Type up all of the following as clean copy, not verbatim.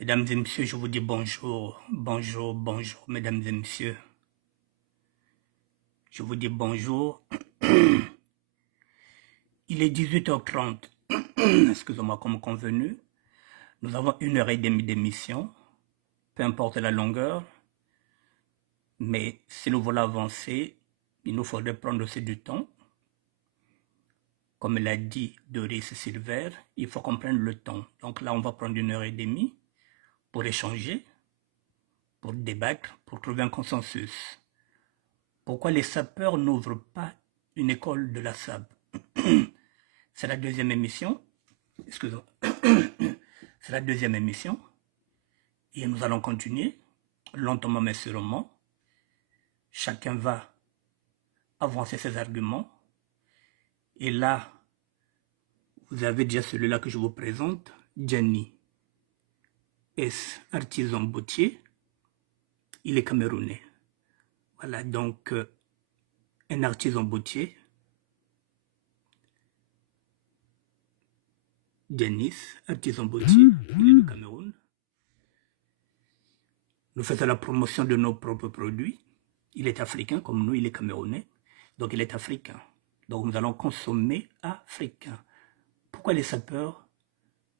Mesdames et messieurs, je vous dis bonjour, bonjour, bonjour, mesdames et messieurs. Je vous dis bonjour. Il est 18h30, excusez-moi, comme convenu. Nous avons 1h30 d'émission, peu importe la longueur, mais si nous voulons avancer, il nous faudrait prendre aussi du temps. Comme l'a dit Doris Silver, il faut qu'on prenne le temps. Donc là, on va prendre 1h30 pour échanger, pour débattre, pour trouver un consensus. Pourquoi les sapeurs n'ouvrent pas une école de la SAP? C'est la deuxième émission. Excusez-moi. C'est la deuxième émission. Et nous allons continuer, lentement mais sûrement. Chacun va avancer ses arguments. Et là, vous avez déjà celui-là que je vous présente, Gianni S. Artisan Boutier. Il est camerounais. Voilà, donc, un artisan boutier. Giannis, artisan boutier, il est du Cameroun. Nous faisons la promotion de nos propres produits. Il est africain, comme nous, il est camerounais. Donc, il est africain. Donc, nous allons consommer africain. Pourquoi les sapeurs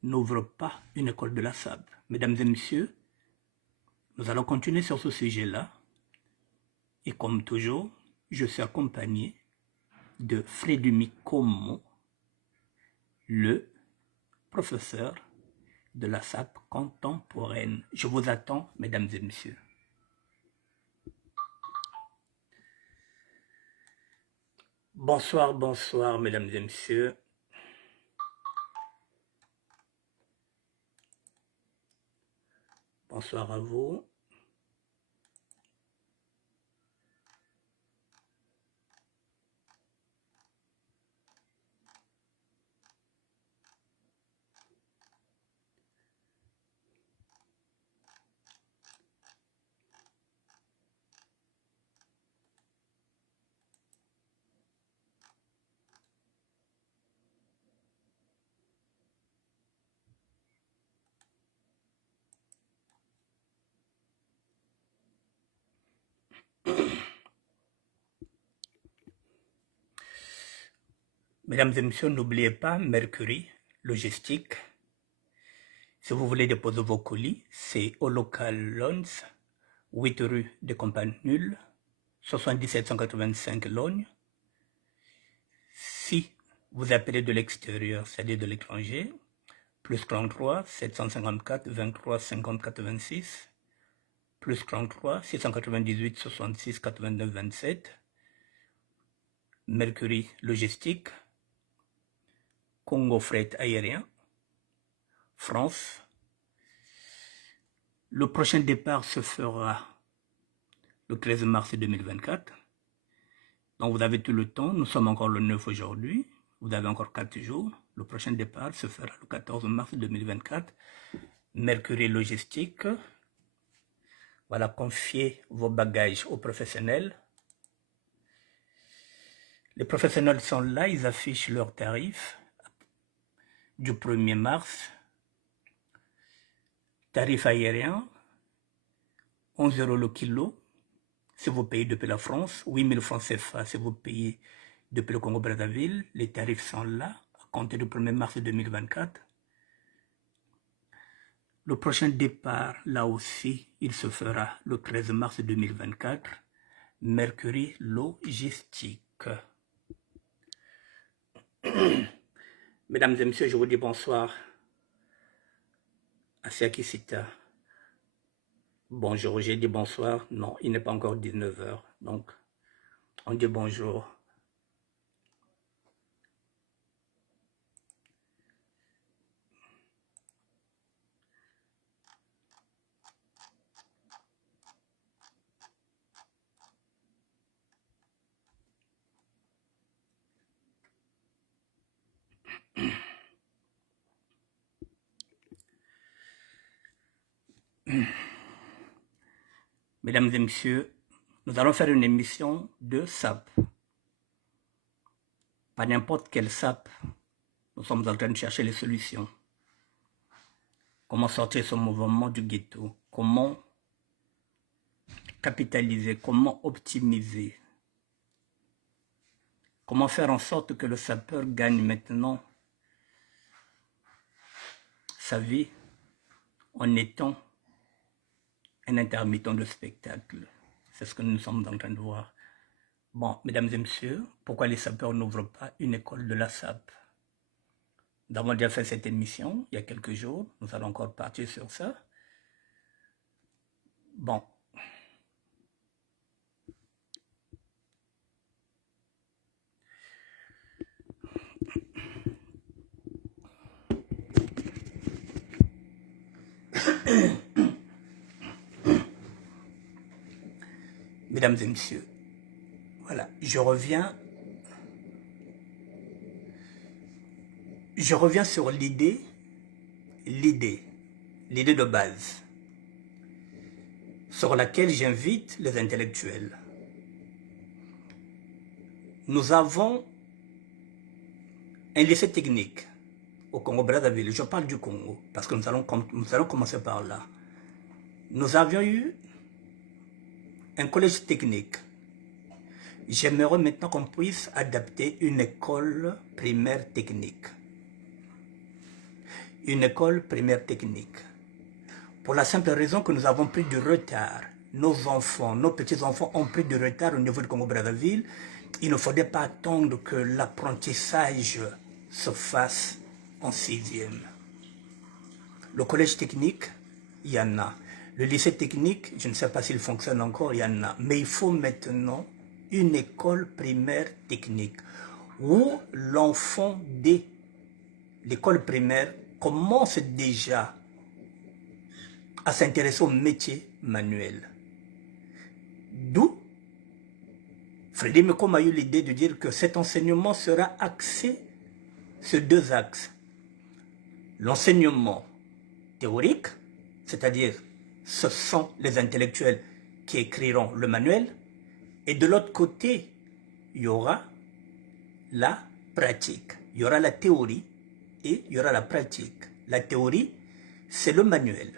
n'ouvrent pas une école de la SAP? Mesdames et messieurs, nous allons continuer sur ce sujet-là. Et comme toujours, je suis accompagné de Frédéric Como, le professeur de la SAP contemporaine. Je vous attends, mesdames et messieurs. Bonsoir, bonsoir, mesdames et messieurs. Bonsoir à vous. Mesdames et messieurs, n'oubliez pas Mercury Logistique. Si vous voulez déposer vos colis, c'est au local Lons, 8 rue des Campanules, 77 185 Logne. Si vous appelez de l'extérieur, c'est-à-dire de l'étranger, plus 33 754 23 50 86, plus 33 698 66 89 27, Mercury Logistique, Congo Freight Aérien, France. Le prochain départ se fera le 13 mars 2024. Donc vous avez tout le temps. Nous sommes encore le 9 aujourd'hui. Vous avez encore 4 jours. Le prochain départ se fera le 14 mars 2024. Mercury Logistique. Voilà, confiez vos bagages aux professionnels. Les professionnels sont là, ils affichent leurs tarifs du 1er mars. Tarif aérien, 11 € le kilo, si vous payez depuis la France, 8 000 francs CFA si vous payez depuis le Congo-Brazzaville. Les tarifs sont là, à compter du 1er mars 2024. Le prochain départ, là aussi, il se fera le 13 mars 2024. Mercury Logistique. Mesdames et messieurs, je vous dis bonsoir. Asiaki Sita. Bonjour, j'ai dit bonsoir. Non, il n'est pas encore 19 h. Donc, on dit bonjour. Mesdames et messieurs, nous allons faire une émission de SAP. Pas n'importe quel SAP. Nous sommes en train de chercher les solutions. comment sortir ce mouvement du ghetto, comment capitaliser, comment optimiser, comment faire en sorte que le sapeur gagne maintenant sa vie en étant un intermittent de spectacle. C'est ce que nous sommes en train de voir. Bon, mesdames et messieurs, pourquoi les sapeurs n'ouvrent pas une école de la SAP? Nous avons déjà fait cette émission il y a quelques jours. Nous allons encore partir sur ça. Bon. Mesdames et messieurs, voilà, je reviens sur l'idée de base, sur laquelle j'invite les intellectuels. Nous avons un lycée technique au Congo-Brazzaville. Je parle du Congo, parce que nous allons commencer par là. Nous avions eu un collège technique. J'aimerais maintenant qu'on puisse adapter une école primaire technique. Une école primaire technique. Pour la simple raison que nous avons pris du retard. Nos enfants, nos petits-enfants ont pris du retard au niveau du Congo-Brazzaville. Il ne faudrait pas attendre que l'apprentissage se fasse en 6e. Le collège technique, il y en a. Le lycée technique, je ne sais pas s'il fonctionne encore, il y en a. Mais il faut maintenant une école primaire technique où l'enfant dès l'école primaire commence déjà à s'intéresser au métier manuel. D'où Frédéric Mekom a eu l'idée de dire que cet enseignement sera axé sur 2 axes. L'enseignement théorique, c'est-à-dire ce sont les intellectuels qui écriront le manuel, et de l'autre côté, il y aura la pratique. Il y aura la théorie et il y aura la pratique. La théorie, c'est le manuel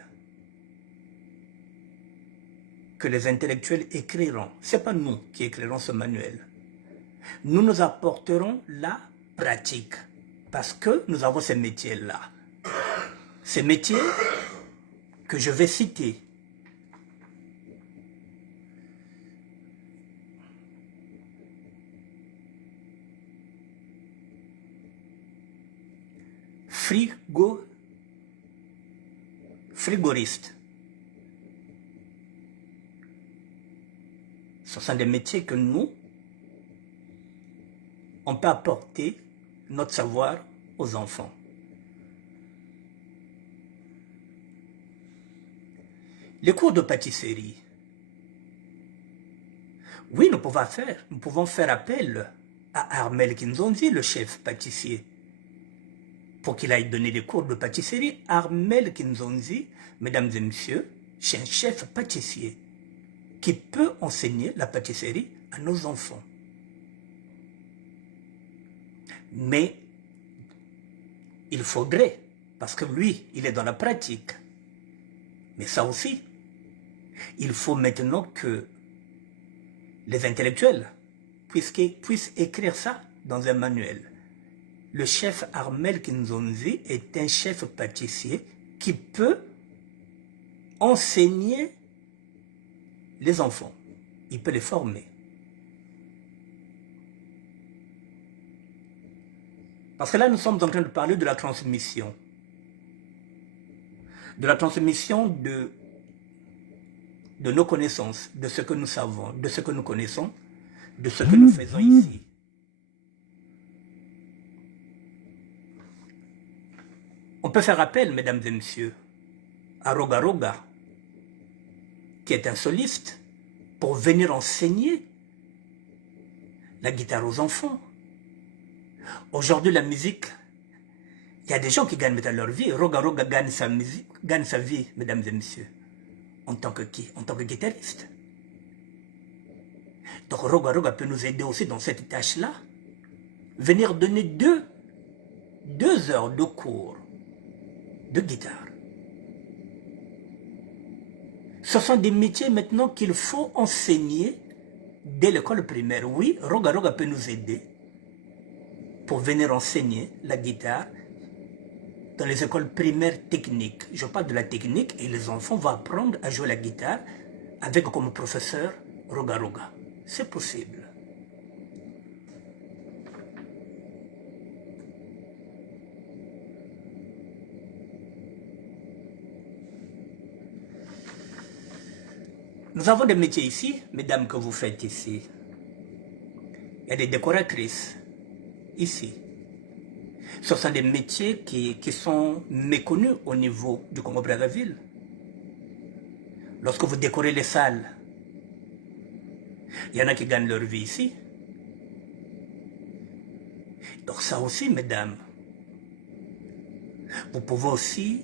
que les intellectuels écriront. Ce n'est pas nous qui écrirons ce manuel. Nous nous apporterons la pratique parce que nous avons ces métiers-là. Ces métiers que je vais citer. Frigoriste. Ce sont des métiers que nous, on peut apporter notre savoir aux enfants. Les cours de pâtisserie. Oui, nous pouvons faire appel à Armel Kinzonzi, le chef pâtissier, pour qu'il aille donner des cours de pâtisserie. Armel Kinzonzi, mesdames et messieurs, c'est un chef pâtissier qui peut enseigner la pâtisserie à nos enfants. Mais il faudrait, parce que lui, il est dans la pratique, mais ça aussi, il faut maintenant que les intellectuels puissent écrire ça dans un manuel. Le chef Armel Kinzonzi est un chef pâtissier qui peut enseigner les enfants. Il peut les former. Parce que là, nous sommes en train de parler de la transmission. De la transmission de nos connaissances, de ce que nous savons, de ce que nous connaissons, de ce que nous faisons ici. On peut faire appel, mesdames et messieurs, à Roga Roga, qui est un soliste, pour venir enseigner la guitare aux enfants. Aujourd'hui, la musique, il y a des gens qui gagnent leur vie. Roga Roga gagne sa vie, mesdames et messieurs. En tant que qui? En tant que guitariste. Donc Roga Roga peut nous aider aussi dans cette tâche-là. Venir donner deux heures de cours de guitare Ce sont des métiers maintenant qu'il faut enseigner dès l'école primaire. Oui, Roga Roga peut nous aider pour venir enseigner la guitare dans les écoles primaires techniques. Je parle de la technique et les enfants vont apprendre à jouer la guitare avec comme professeur Roga Roga. C'est possible. Nous avons des métiers ici, mesdames, que vous faites ici. Il y a des décoratrices ici. Ce sont des métiers qui sont méconnus au niveau du Congo-Brazzaville. Lorsque vous décorez les salles, il y en a qui gagnent leur vie ici. Donc ça aussi, mesdames, vous pouvez aussi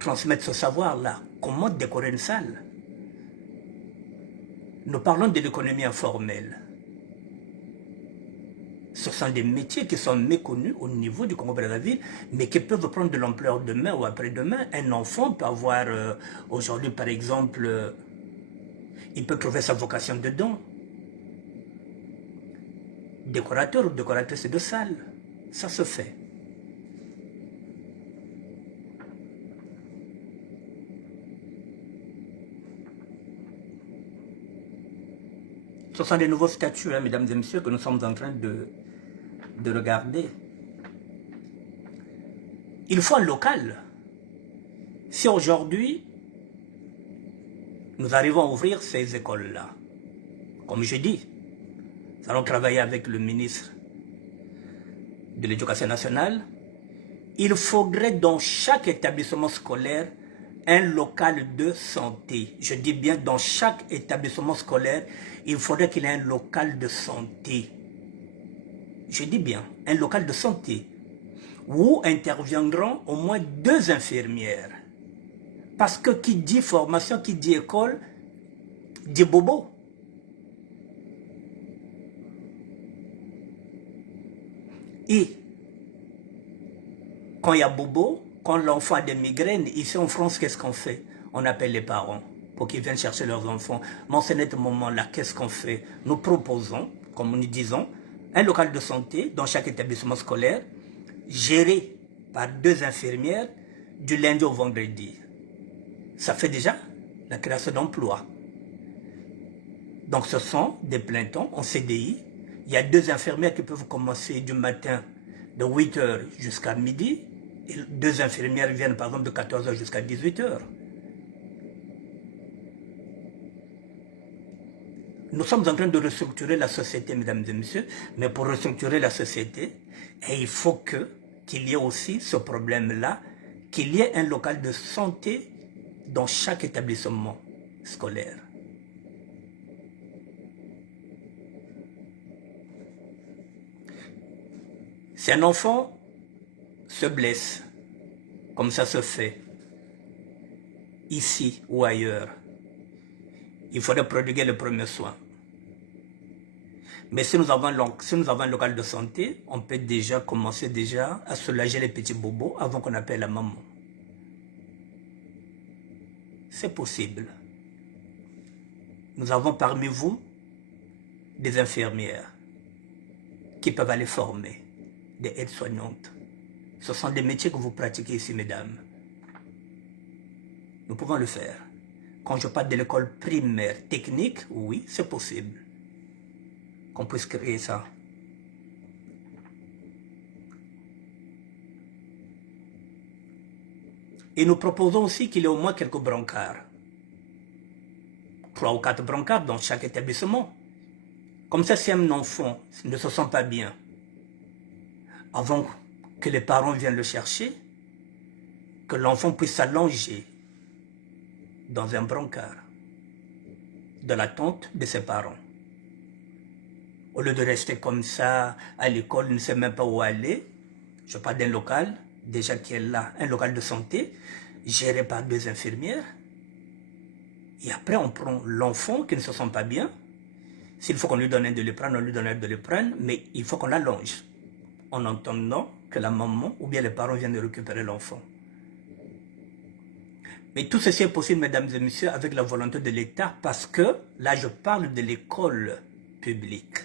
transmettre ce savoir-là. Comment décorer une salle? Nous parlons de l'économie informelle. Ce sont des métiers qui sont méconnus au niveau du Congo-Brazzaville, mais qui peuvent prendre de l'ampleur demain ou après-demain. Un enfant peut avoir, aujourd'hui par exemple, il peut trouver sa vocation dedans. Décorateur ou décoratrice de salle, ça se fait. Ce sont des nouveaux statuts, hein, mesdames et messieurs, que nous sommes en train de regarder. Il faut un local. Si aujourd'hui, nous arrivons à ouvrir ces écoles-là, comme je dis, nous allons travailler avec le ministre de l'Éducation nationale, il faudrait dans chaque établissement scolaire un local de santé. Je dis bien dans chaque établissement scolaire, il faudrait qu'il y ait un local de santé. Je dis bien, un local de santé où interviendront au moins 2 infirmières. Parce que qui dit formation, qui dit école, dit bobo. Et quand il y a bobo, quand l'enfant a des migraines, ici en France, qu'est-ce qu'on fait? On appelle les parents pour qu'ils viennent chercher leurs enfants. Mais en ce moment-là, qu'est-ce qu'on fait? Nous proposons, comme nous disons, un local de santé dans chaque établissement scolaire, géré par 2 infirmières du lundi au vendredi. Ça fait déjà la création d'emplois. Donc ce sont des plein temps en CDI. Il y a 2 infirmières qui peuvent commencer du matin de 8 h jusqu'à midi. Et 2 infirmières viennent par exemple de 14 h jusqu'à 18 h. Nous sommes en train de restructurer la société, mesdames et messieurs, mais pour restructurer la société, il faut qu'il y ait aussi ce problème-là, qu'il y ait un local de santé dans chaque établissement scolaire. Si un enfant se blesse, comme ça se fait, ici ou ailleurs, il faudrait prodiguer le premier soin. Mais si nous avons un local de santé, on peut déjà commencer à soulager les petits bobos avant qu'on appelle la maman. C'est possible. Nous avons parmi vous des infirmières qui peuvent aller former, des aides-soignantes. Ce sont des métiers que vous pratiquez ici, mesdames. Nous pouvons le faire. Quand je parle de l'école primaire technique, oui, c'est possible qu'on puisse créer ça. Et nous proposons aussi qu'il y ait au moins quelques brancards. 3 ou 4 brancards dans chaque établissement. Comme ça, si un enfant ne se sent pas bien, avant que les parents viennent le chercher, que l'enfant puisse s'allonger dans un brancard de l'attente de ses parents. Au lieu de rester comme ça à l'école, il ne sait même pas où aller. Je parle d'un local, déjà qui est là, un local de santé, géré par 2 infirmières. Et après, on prend l'enfant qui ne se sent pas bien. S'il faut qu'on lui donne un de le prendre, on lui donne un de le prendre, mais il faut qu'on l'allonge, en entendant que la maman ou bien les parents viennent de récupérer l'enfant. Mais tout ceci est possible, mesdames et messieurs, avec la volonté de l'État, parce que là, je parle de l'école publique.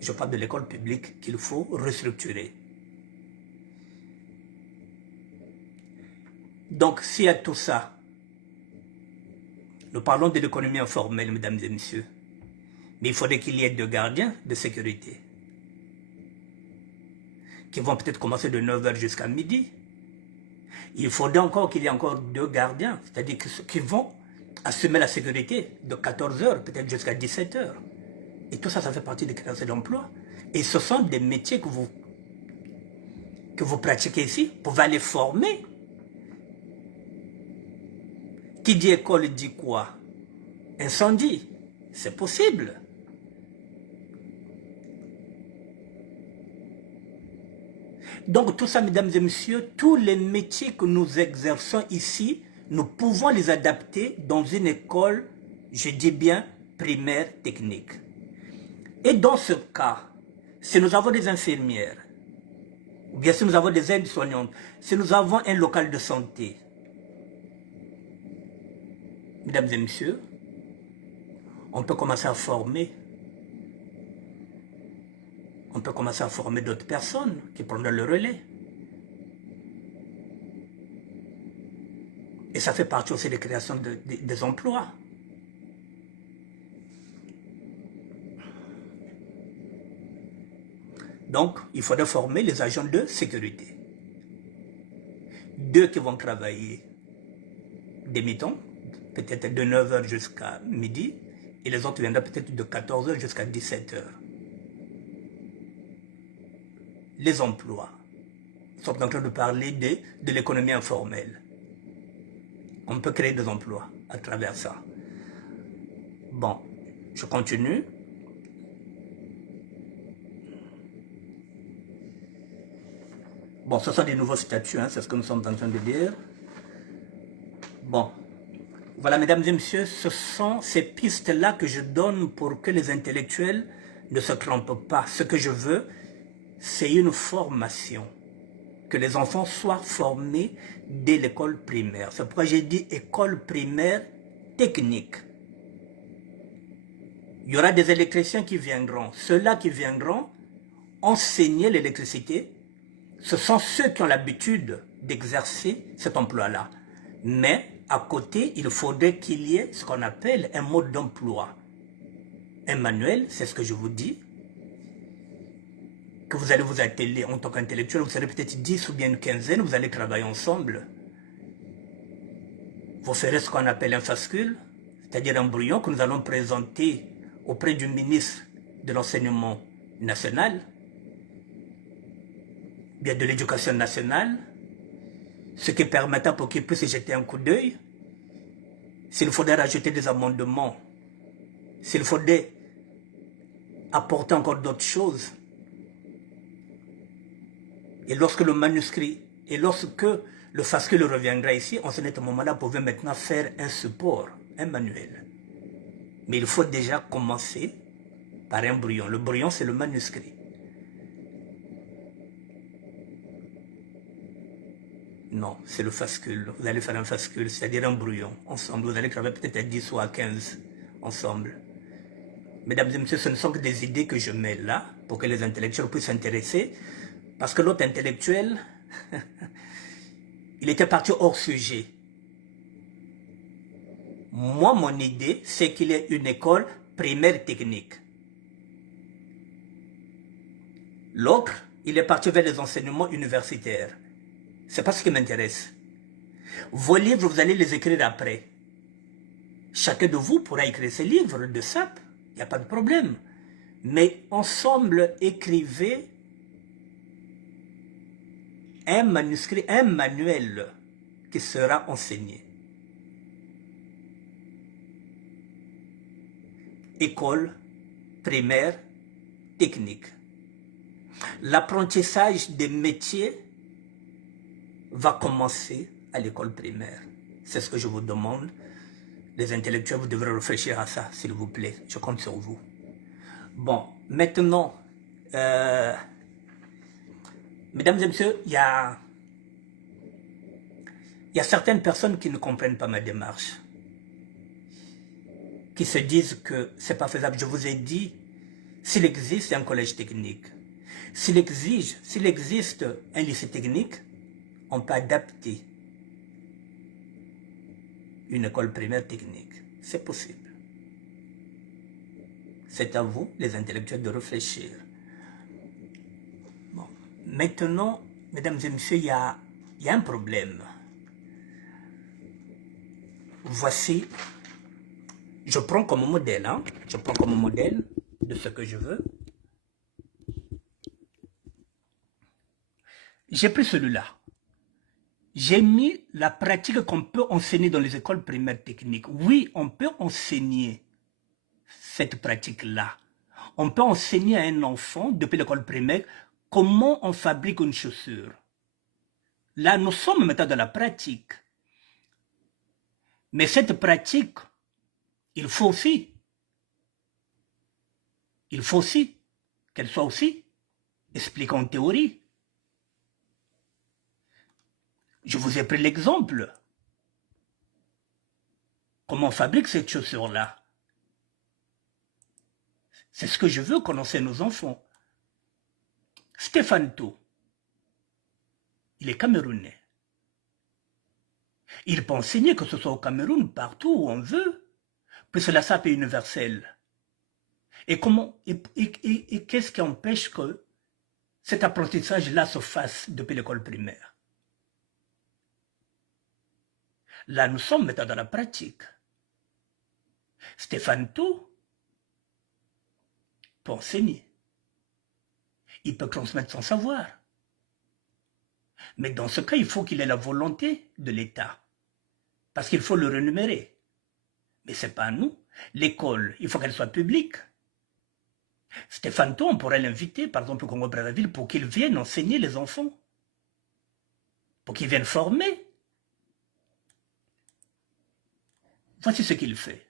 Je parle de l'école publique qu'il faut restructurer. Donc, s'il y a tout ça, nous parlons de l'économie informelle, mesdames et messieurs, mais il faudrait qu'il y ait 2 gardiens de sécurité qui vont peut-être commencer de 9 h jusqu'à midi. Il faudrait encore qu'il y ait encore 2 gardiens, c'est-à-dire qui vont assumer la sécurité de 14 h, peut-être jusqu'à 17 h. Et tout ça, ça fait partie des créations d'emplois. Et ce sont des métiers que vous pratiquez ici, vous pouvez aller former. Qui dit école dit quoi? Incendie. C'est possible. Donc tout ça, mesdames et messieurs, tous les métiers que nous exerçons ici, nous pouvons les adapter dans une école, je dis bien, primaire technique. Et dans ce cas, si nous avons des infirmières, ou bien si nous avons des aides-soignantes, si nous avons un local de santé, mesdames et messieurs, on peut commencer à former. On peut commencer à former d'autres personnes qui prendront le relais. Et ça fait partie aussi des créations des emplois. Donc, il faudrait former les agents de sécurité. 2 qui vont travailler demi-temps, peut-être de 9 h jusqu'à midi, et les autres viendront peut-être de 14 h jusqu'à 17 h. Les emplois. Nous sommes en train de parler de l'économie informelle. On peut créer des emplois à travers ça. Bon, je continue. Bon, ce sont des nouveaux statuts, hein, c'est ce que nous sommes en train de dire. Bon, voilà, mesdames et messieurs, ce sont ces pistes-là que je donne pour que les intellectuels ne se trompent pas. Ce que je veux, c'est une formation. Que les enfants soient formés dès l'école primaire. C'est pourquoi j'ai dit école primaire technique. Il y aura des électriciens qui viendront. Ceux-là qui viendront enseigner l'électricité, ce sont ceux qui ont l'habitude d'exercer cet emploi-là. Mais à côté, il faudrait qu'il y ait ce qu'on appelle un mode d'emploi. Un manuel, c'est ce que je vous dis, que vous allez vous atteler en tant qu'intellectuel, vous serez peut-être 10 ou bien une quinzaine, vous allez travailler ensemble. Vous ferez ce qu'on appelle un fascicule, c'est-à-dire un brouillon que nous allons présenter auprès du ministre de l'Enseignement national, bien de l'Éducation nationale, ce qui permettra pour qu'il puisse jeter un coup d'œil. S'il faudrait rajouter des amendements, s'il faudrait apporter encore d'autres choses, et lorsque le manuscrit, et lorsque le fascicule reviendra ici, en ce moment-là, vous pouvez maintenant faire un support, un manuel. Mais il faut déjà commencer par un brouillon. Le brouillon, c'est le manuscrit. Non, c'est le fascicule. Vous allez faire un fascicule, c'est-à-dire un brouillon, ensemble. Vous allez travailler peut-être à 10 ou à 15, ensemble. Mesdames et messieurs, ce ne sont que des idées que je mets là, pour que les intellectuels puissent s'intéresser. Parce que l'autre intellectuel, il était parti hors sujet. Moi, mon idée, c'est qu'il y ait une école primaire technique. L'autre, il est parti vers les enseignements universitaires. C'est pas ce qui m'intéresse. Vos livres, vous allez les écrire après. Chacun de vous pourra écrire ses livres de SAP. Il n'y a pas de problème. Mais ensemble, écrivez un manuscrit, un manuel qui sera enseigné. École primaire technique. L'apprentissage des métiers va commencer à l'école primaire. C'est ce que je vous demande. Les intellectuels, vous devrez réfléchir à ça, s'il vous plaît. Je compte sur vous. Bon, maintenant, mesdames et messieurs, il y a Il y a certaines personnes qui ne comprennent pas ma démarche, qui se disent que c'est pas faisable. Je vous ai dit, s'il existe un collège technique, s'il existe un lycée technique, on peut adapter une école primaire technique. C'est possible. C'est à vous, les intellectuels, de réfléchir. Bon. Maintenant, mesdames et messieurs, il y a un problème. Voici, je prends comme modèle, hein, je prends comme modèle de ce que je veux. J'ai pris celui-là. J'ai mis la pratique qu'on peut enseigner dans les écoles primaires techniques. Oui, on peut enseigner cette pratique-là. On peut enseigner à un enfant, depuis l'école primaire, comment on fabrique une chaussure. Là, nous sommes maintenant dans la pratique. Mais cette pratique, il faut aussi qu'elle soit aussi expliquée en théorie. Je vous ai pris l'exemple. Comment on fabrique cette chaussure-là? C'est ce que je veux qu'on enseigne aux enfants. Stéphane Tho, il est camerounais. Il peut enseigner, que ce soit au Cameroun, partout où on veut, puisque la SAP est universelle. Et qu'est-ce qui empêche que cet apprentissage-là se fasse depuis l'école primaire? Là, nous sommes maintenant dans la pratique. Stéphane Tho peut enseigner. Il peut transmettre son savoir. Mais dans ce cas, il faut qu'il ait la volonté de l'État. Parce qu'il faut le rémunérer. Mais ce n'est pas à nous. L'école, il faut qu'elle soit publique. Stéphane Tho, on pourrait l'inviter, par exemple, au Congo-Brazzaville, pour qu'il vienne enseigner les enfants. Pour qu'il vienne former. Voici ce qu'il fait.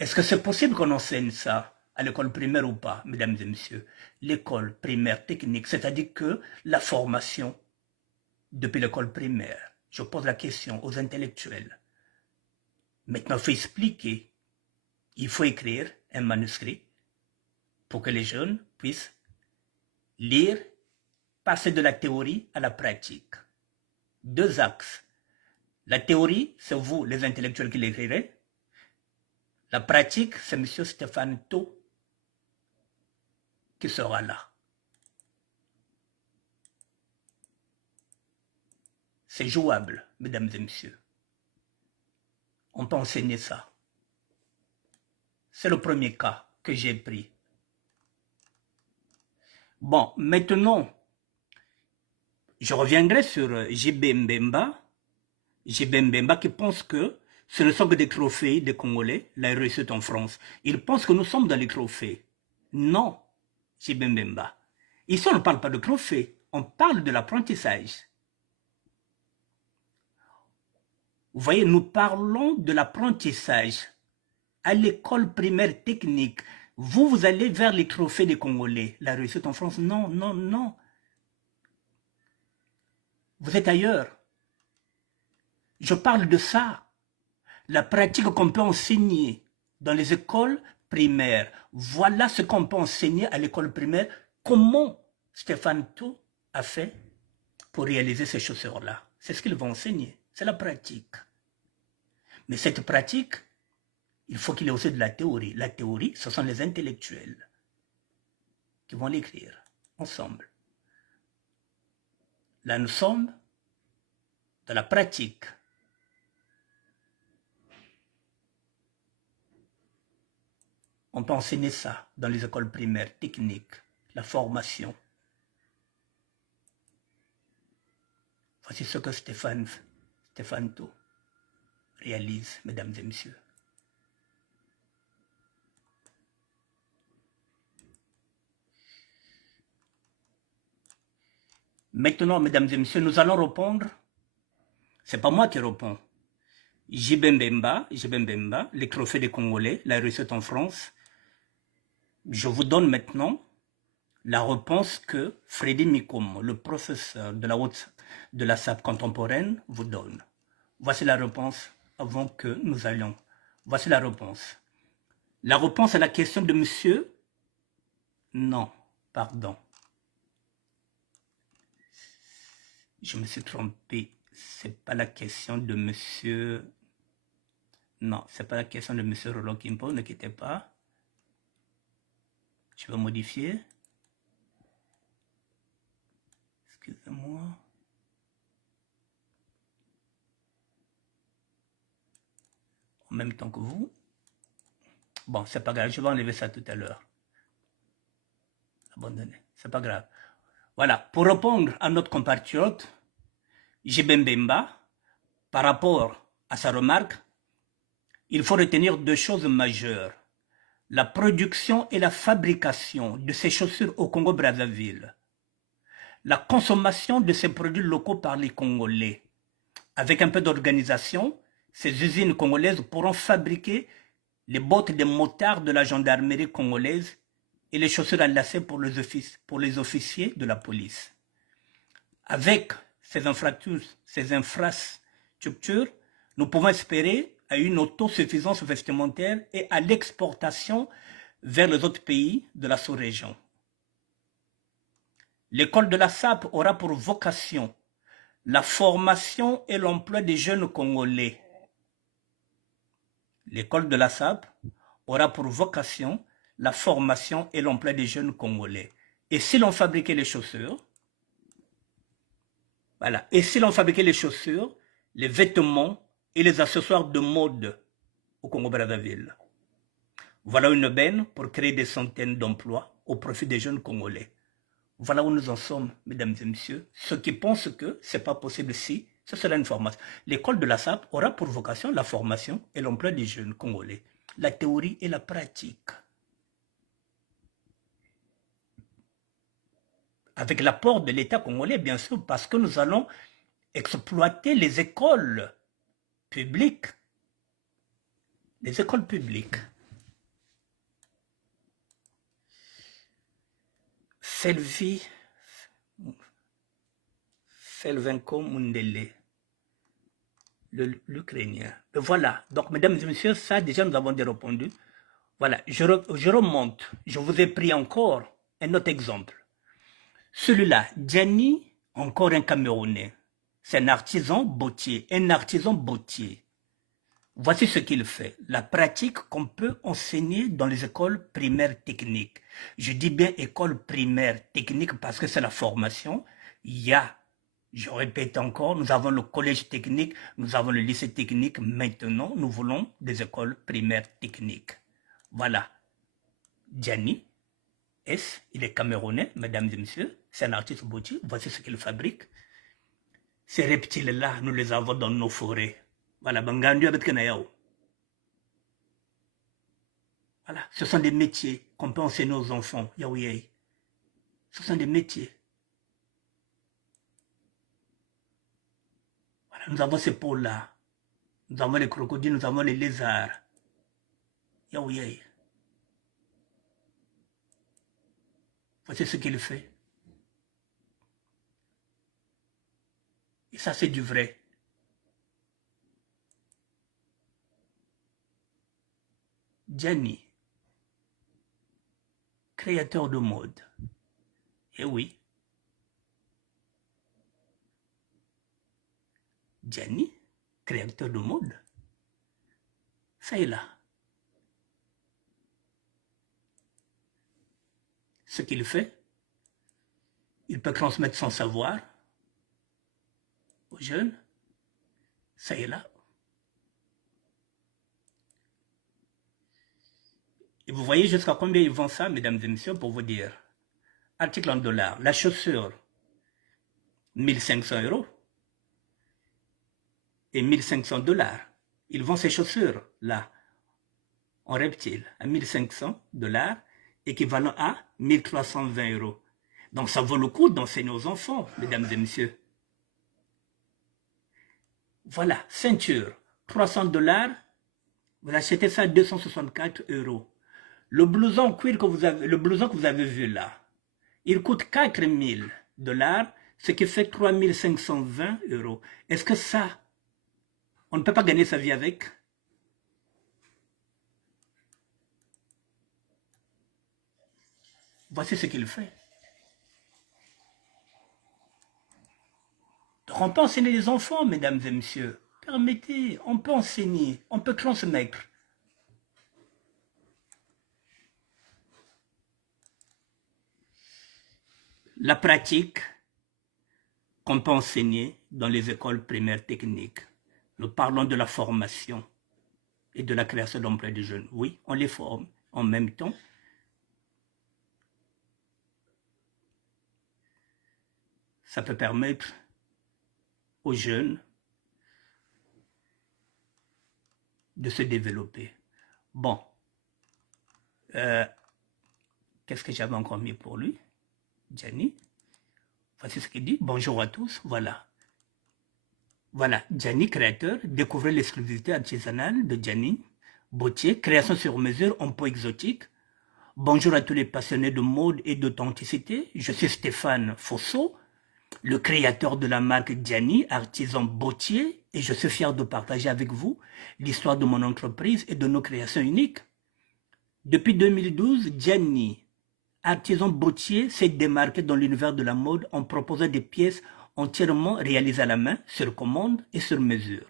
Est-ce que c'est possible qu'on enseigne ça à l'école primaire ou pas, mesdames et messieurs? L'école primaire technique, c'est-à-dire que la formation depuis l'école primaire. Je pose la question aux intellectuels. Maintenant, il faut expliquer. Il faut écrire un manuscrit pour que les jeunes puissent lire, passer de la théorie à la pratique. Deux axes. La théorie, c'est vous, les intellectuels, qui l'écrirez. La pratique, c'est M. Stéphane Tho qui sera là. C'est jouable, mesdames et messieurs. On peut enseigner ça. C'est le premier cas que j'ai pris. Bon, maintenant, je reviendrai sur J.B. Mbemba. J.B. Mbemba qui pense que ce ne sont que des trophées des Congolais, la réussite en France. Il pense que nous sommes dans les trophées. Non, J.B. Mbemba. Ici, on ne parle pas de trophées, on parle de l'apprentissage. Vous voyez, nous parlons de l'apprentissage à l'école primaire technique. Vous allez vers les trophées des Congolais, la réussite en France. Non, non, non. Vous êtes ailleurs. Je parle de ça. La pratique qu'on peut enseigner dans les écoles primaires. Voilà ce qu'on peut enseigner à l'école primaire. Comment Stéphane Tho a fait pour réaliser ces chaussures-là. C'est ce qu'il va enseigner. C'est la pratique. Mais cette pratique, il faut qu'il y ait aussi de la théorie. La théorie, ce sont les intellectuels qui vont l'écrire ensemble. Là, nous sommes dans la pratique. On peut enseigner ça dans les écoles primaires, techniques, la formation. Voici ce que Stéphane Tho réalise, mesdames et messieurs. Maintenant, mesdames et messieurs, nous allons répondre. C'est pas moi qui réponds. J.B. Mbemba, les trophées des Congolais, la réussite en France. Je vous donne maintenant la réponse que Freddy Mikomo, le professeur de la SAP contemporaine, vous donne. Voici la réponse avant que nous allions. Voici la réponse. La réponse à la question de monsieur... Non, pardon. Je me suis trompé. C'est pas la question de monsieur... Non, c'est pas la question de monsieur Roland Kimpo, ne quittez pas. Je vais modifier. Excusez-moi. En même temps que vous. Bon, c'est pas grave, je vais enlever ça tout à l'heure. Abandonner, c'est pas grave. Voilà, pour répondre à notre compatriote, Jibembemba, par rapport à sa remarque, il faut retenir deux choses majeures. La production et la fabrication de ces chaussures au Congo-Brazzaville. La consommation de ces produits locaux par les Congolais. Avec un peu d'organisation, ces usines congolaises pourront fabriquer les bottes des motards de la gendarmerie congolaise et les chaussures à lacets pour les officiers de la police. Avec ces infrastructures, nous pouvons espérer à une autosuffisance vestimentaire et à l'exportation vers les autres pays de la sous-région. L'école de la SAP aura pour vocation la formation et l'emploi des jeunes Congolais. L'école de la SAP aura pour vocation la formation et l'emploi des jeunes Congolais. Et si l'on fabriquait les chaussures, voilà, et si l'on fabriquait les chaussures, les vêtements et les accessoires de mode au Congo-Brazzaville. Voilà une aubaine pour créer des centaines d'emplois au profit des jeunes Congolais. Voilà où nous en sommes, mesdames et messieurs. Ceux qui pensent que ce n'est pas possible si, ce sera une formation. L'école de la SAP aura pour vocation la formation et l'emploi des jeunes Congolais. La théorie et la pratique. Avec l'apport de l'État congolais, bien sûr, parce que nous allons exploiter les écoles publiques. Les écoles publiques. Selvenko Mundele, l'Ukrainien. Voilà, donc mesdames et messieurs, ça déjà nous avons répondu. Voilà, je remonte, je vous ai pris encore un autre exemple. Celui-là, Gianni, encore un Camerounais. C'est un artisan bottier, Voici ce qu'il fait. La pratique qu'on peut enseigner dans les écoles primaires techniques. Je dis bien école primaire technique parce que c'est la formation. Il y a, je répète encore, nous avons le collège technique, nous avons le lycée technique. Maintenant, nous voulons des écoles primaires techniques. Voilà. Gianni, il est camerounais, mesdames et messieurs. C'est un artiste bottier. Voici ce qu'il fabrique. Ces reptiles-là, nous les avons dans nos forêts. Voilà, voilà, ce sont des métiers qu'on peut enseigner aux enfants. Ce sont des métiers. Voilà, nous avons ces pôles-là. Nous avons les crocodiles, nous avons les lézards. Voici ce qu'il fait. Et ça, c'est du vrai. Gianni, créateur de mode. Eh oui. Gianni, créateur de mode. Ça est là. Ce qu'il fait, il peut transmettre son savoir aux jeunes. Ça est là. Et vous voyez jusqu'à combien ils vendent ça, mesdames et messieurs, pour vous dire. Article en dollars. La chaussure, 1500 € et 1500 $. Ils vendent ces chaussures-là en reptile à 1500 $, équivalent à 1320 €. Donc ça vaut le coup d'enseigner aux enfants, mesdames et messieurs. Voilà, ceinture, 300 $, vous achetez ça à 264 €. Le blouson cuir que vous avez vu là, Il coûte 4 000 $, ce qui fait 3 520 euros. Est-ce que ça, on ne peut pas gagner sa vie avec? Voici ce qu'il fait. Donc on peut enseigner les enfants, mesdames et messieurs. Permettez, on peut enseigner, on peut transmettre. La pratique qu'on peut enseigner dans les écoles primaires techniques. Nous parlons de la formation et de la création d'emplois des jeunes. Oui, on les forme. En même temps, ça peut permettre aux jeunes de se développer. Bon, qu'est-ce que j'avais encore mis pour lui? Gianni, voici ce qu'il dit. Bonjour à tous, voilà. Voilà, Gianni, créateur, découvrez l'exclusivité artisanale de Gianni. Bottier, création sur mesure en peau exotique. Bonjour à tous les passionnés de mode et d'authenticité. Je suis Stéphane Fosso, le créateur de la marque Gianni, artisan bottier, et je suis fier de partager avec vous l'histoire de mon entreprise et de nos créations uniques. Depuis 2012, Gianni, artisan bottier, s'est démarqué dans l'univers de la mode en proposant des pièces entièrement réalisées à la main, sur commande et sur mesure.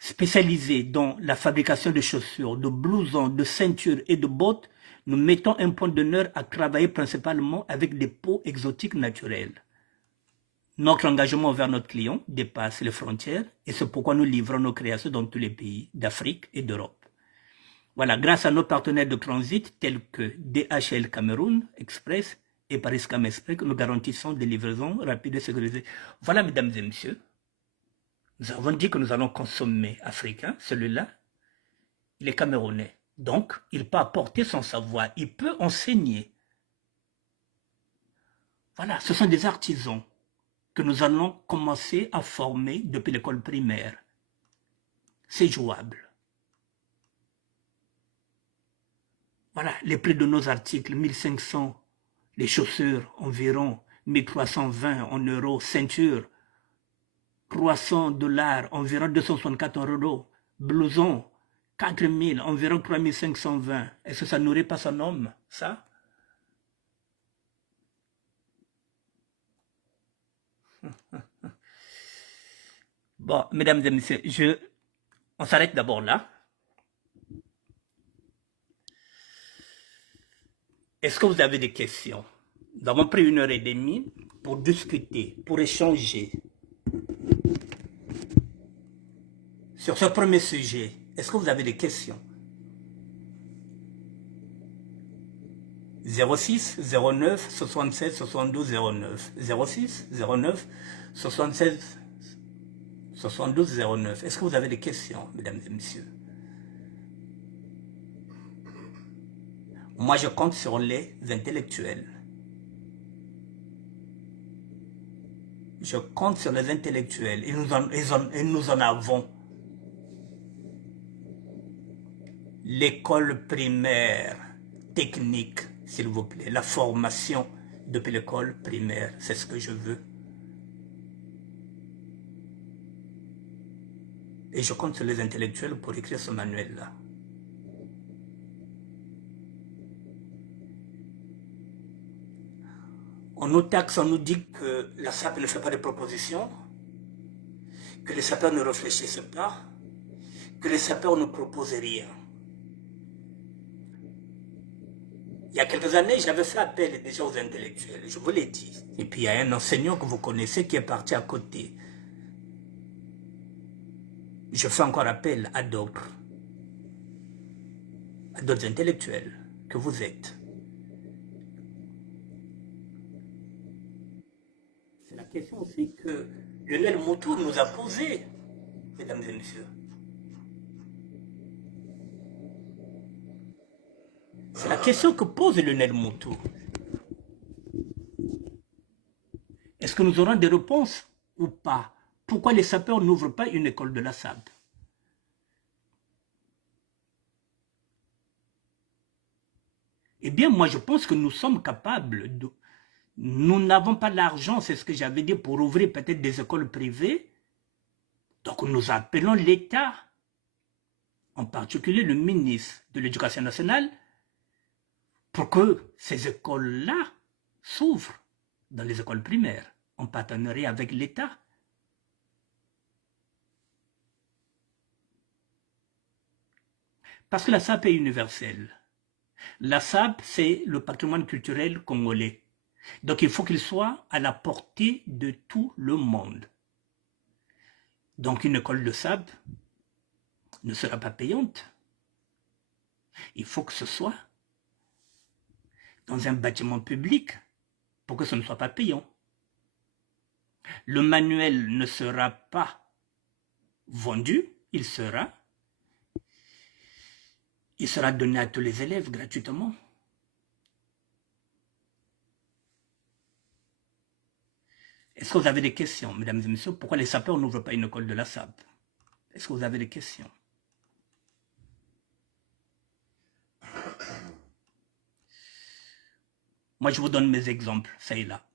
Spécialisé dans la fabrication de chaussures, de blousons, de ceintures et de bottes, nous mettons un point d'honneur à travailler principalement avec des peaux exotiques naturelles. Notre engagement vers notre client dépasse les frontières et c'est pourquoi nous livrons nos créations dans tous les pays d'Afrique et d'Europe. Voilà, grâce à nos partenaires de transit tels que DHL Cameroun Express et Paris Cam Express, que nous garantissons des livraisons rapides et sécurisées. Voilà, mesdames et messieurs, nous avons dit que nous allons consommer africain. Celui-là, il est camerounais. Donc, il peut apporter son savoir, il peut enseigner. Voilà, ce sont des artisans que nous allons commencer à former depuis l'école primaire. C'est jouable. Voilà, les prix de nos articles, 1500, les chaussures environ 1320 en euros, ceinture, 300 $, environ 264 euros, blouson, 4000, environ 3520. Est-ce que ça nourrit pas son homme, ça? Bon, mesdames et messieurs, on s'arrête d'abord là. Est-ce que vous avez des questions? Nous avons pris 1 heure et demie pour discuter, pour échanger sur ce premier sujet. Est-ce que vous avez des questions? 06 09 76 72 09. 06 09 76 72 09. Est-ce que vous avez des questions, mesdames et messieurs? Moi, je compte sur les intellectuels. Je compte sur les intellectuels et nous en avons. L'école primaire technique, s'il vous plaît, la formation depuis l'école primaire, c'est ce que je veux. Et je compte sur les intellectuels pour écrire ce manuel-là. On nous taxe, on nous dit que la SAP ne fait pas de propositions, que les sapeurs ne réfléchissent pas, que les sapeurs ne proposent rien. Il y a quelques années, j'avais fait appel déjà aux intellectuels, je vous l'ai dit. Et puis il y a un enseignant que vous connaissez qui est parti à côté. Je fais encore appel à d'autres intellectuels que vous êtes. C'est la question aussi que Lionel Moutou nous a posée, mesdames et messieurs. C'est la question que pose Lionel Moutou. Est-ce que nous aurons des réponses ou pas? Pourquoi les sapeurs n'ouvrent pas une école de la SAP? Eh bien, moi, je pense que nous sommes capables Nous n'avons pas l'argent, c'est ce que j'avais dit, pour ouvrir peut-être des écoles privées. Donc nous appelons l'État, en particulier le ministre de l'Éducation nationale, pour que ces écoles-là s'ouvrent dans les écoles primaires, en partenariat avec l'État. Parce que la SAP est universelle. La SAP, c'est le patrimoine culturel congolais. Donc il faut qu'il soit à la portée de tout le monde. Donc une école de SAP ne sera pas payante. Il faut que ce soit dans un bâtiment public pour que ce ne soit pas payant. Le manuel ne sera pas vendu, il sera donné à tous les élèves gratuitement. Est-ce que vous avez des questions, mesdames et messieurs? Pourquoi les sapeurs n'ouvrent pas une école de la SAP? Est-ce que vous avez des questions? Moi, je vous donne mes exemples, ça et là.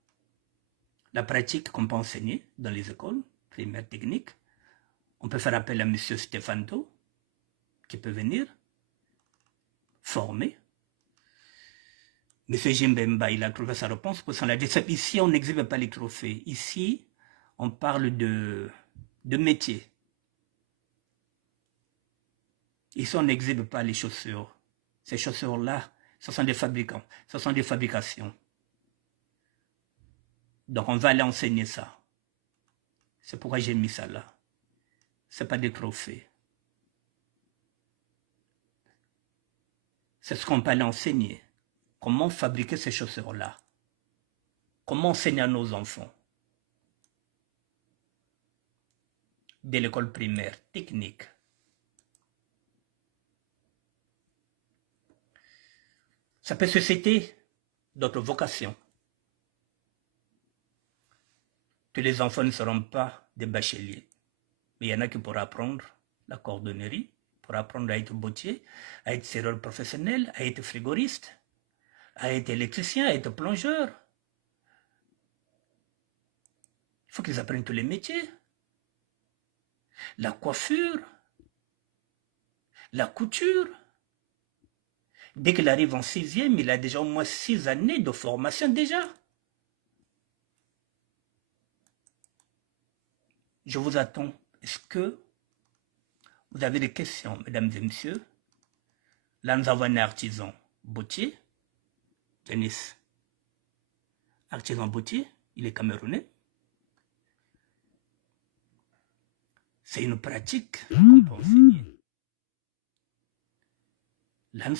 La pratique qu'on peut enseigner dans les écoles primaires techniques, on peut faire appel à M. Stefano, qui peut venir former. M. Jimbemba, il a trouvé sa réponse pour son adresse. Ici, on n'exhibe pas les trophées. Ici, on parle de métier. Ici, on n'exhibe pas les chaussures. Ces chaussures-là, ce sont des fabricants. Ce sont des fabrications. Donc, on va aller enseigner ça. C'est pourquoi j'ai mis ça là. Ce n'est pas des trophées. C'est ce qu'on peut aller enseigner. Comment fabriquer ces chaussures-là? Comment enseigner à nos enfants? Dès l'école primaire, technique. Ça peut susciter d'autres vocations. Que les enfants ne seront pas des bacheliers. Mais il y en a qui pourront apprendre la cordonnerie, pour apprendre à être bottier, à être serreur professionnel, à être frigoriste, à être électricien, à être plongeur. Il faut qu'ils apprennent tous les métiers. La coiffure, la couture. Dès qu'il arrive en 6e, il a déjà au moins 6 années de formation déjà. Je vous attends. Est-ce que vous avez des questions, mesdames et messieurs? Là, nous avons un artisan bottier. Denis. Artisan bottier, il est camerounais. C'est une pratique qu'on peut enseigner. Là, nous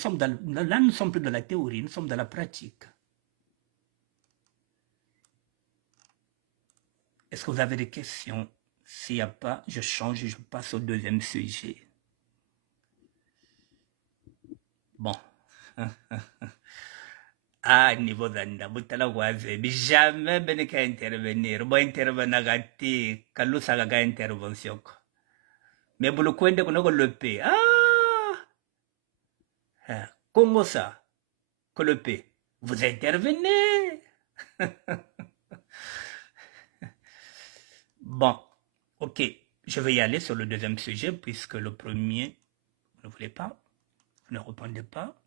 sommes plus dans la théorie, nous sommes dans la pratique. Est-ce que vous avez des questions? S'il n'y a pas, je change et je passe au deuxième sujet. Bon. Ah, niveau d'anda, butala waze, jamais ben ka intervenir, bo intervenir gati, kalu saga ga intervention. Mais pour le coin de kono le P. Comment ça? Que le P. Vous intervenez. Bon, ok. Je vais y aller sur le deuxième sujet puisque le premier, vous ne voulez pas, vous ne répondez pas.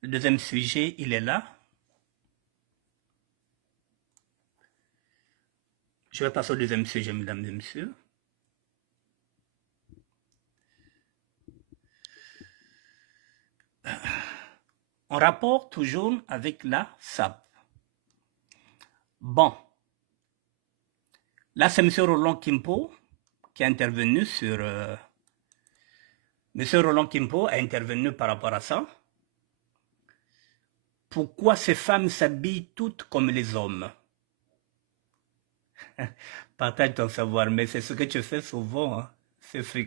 Le deuxième sujet, il est là. Je vais passer au deuxième sujet, mesdames et messieurs. En rapport toujours avec la SAP. Bon. Là, c'est M. Roland Kimpo qui a intervenu sur... M. Roland Kimpo a intervenu par rapport à ça. Pourquoi ces femmes s'habillent toutes comme les hommes? Partage ton savoir, mais c'est ce que tu fais souvent. Hein. C'est ce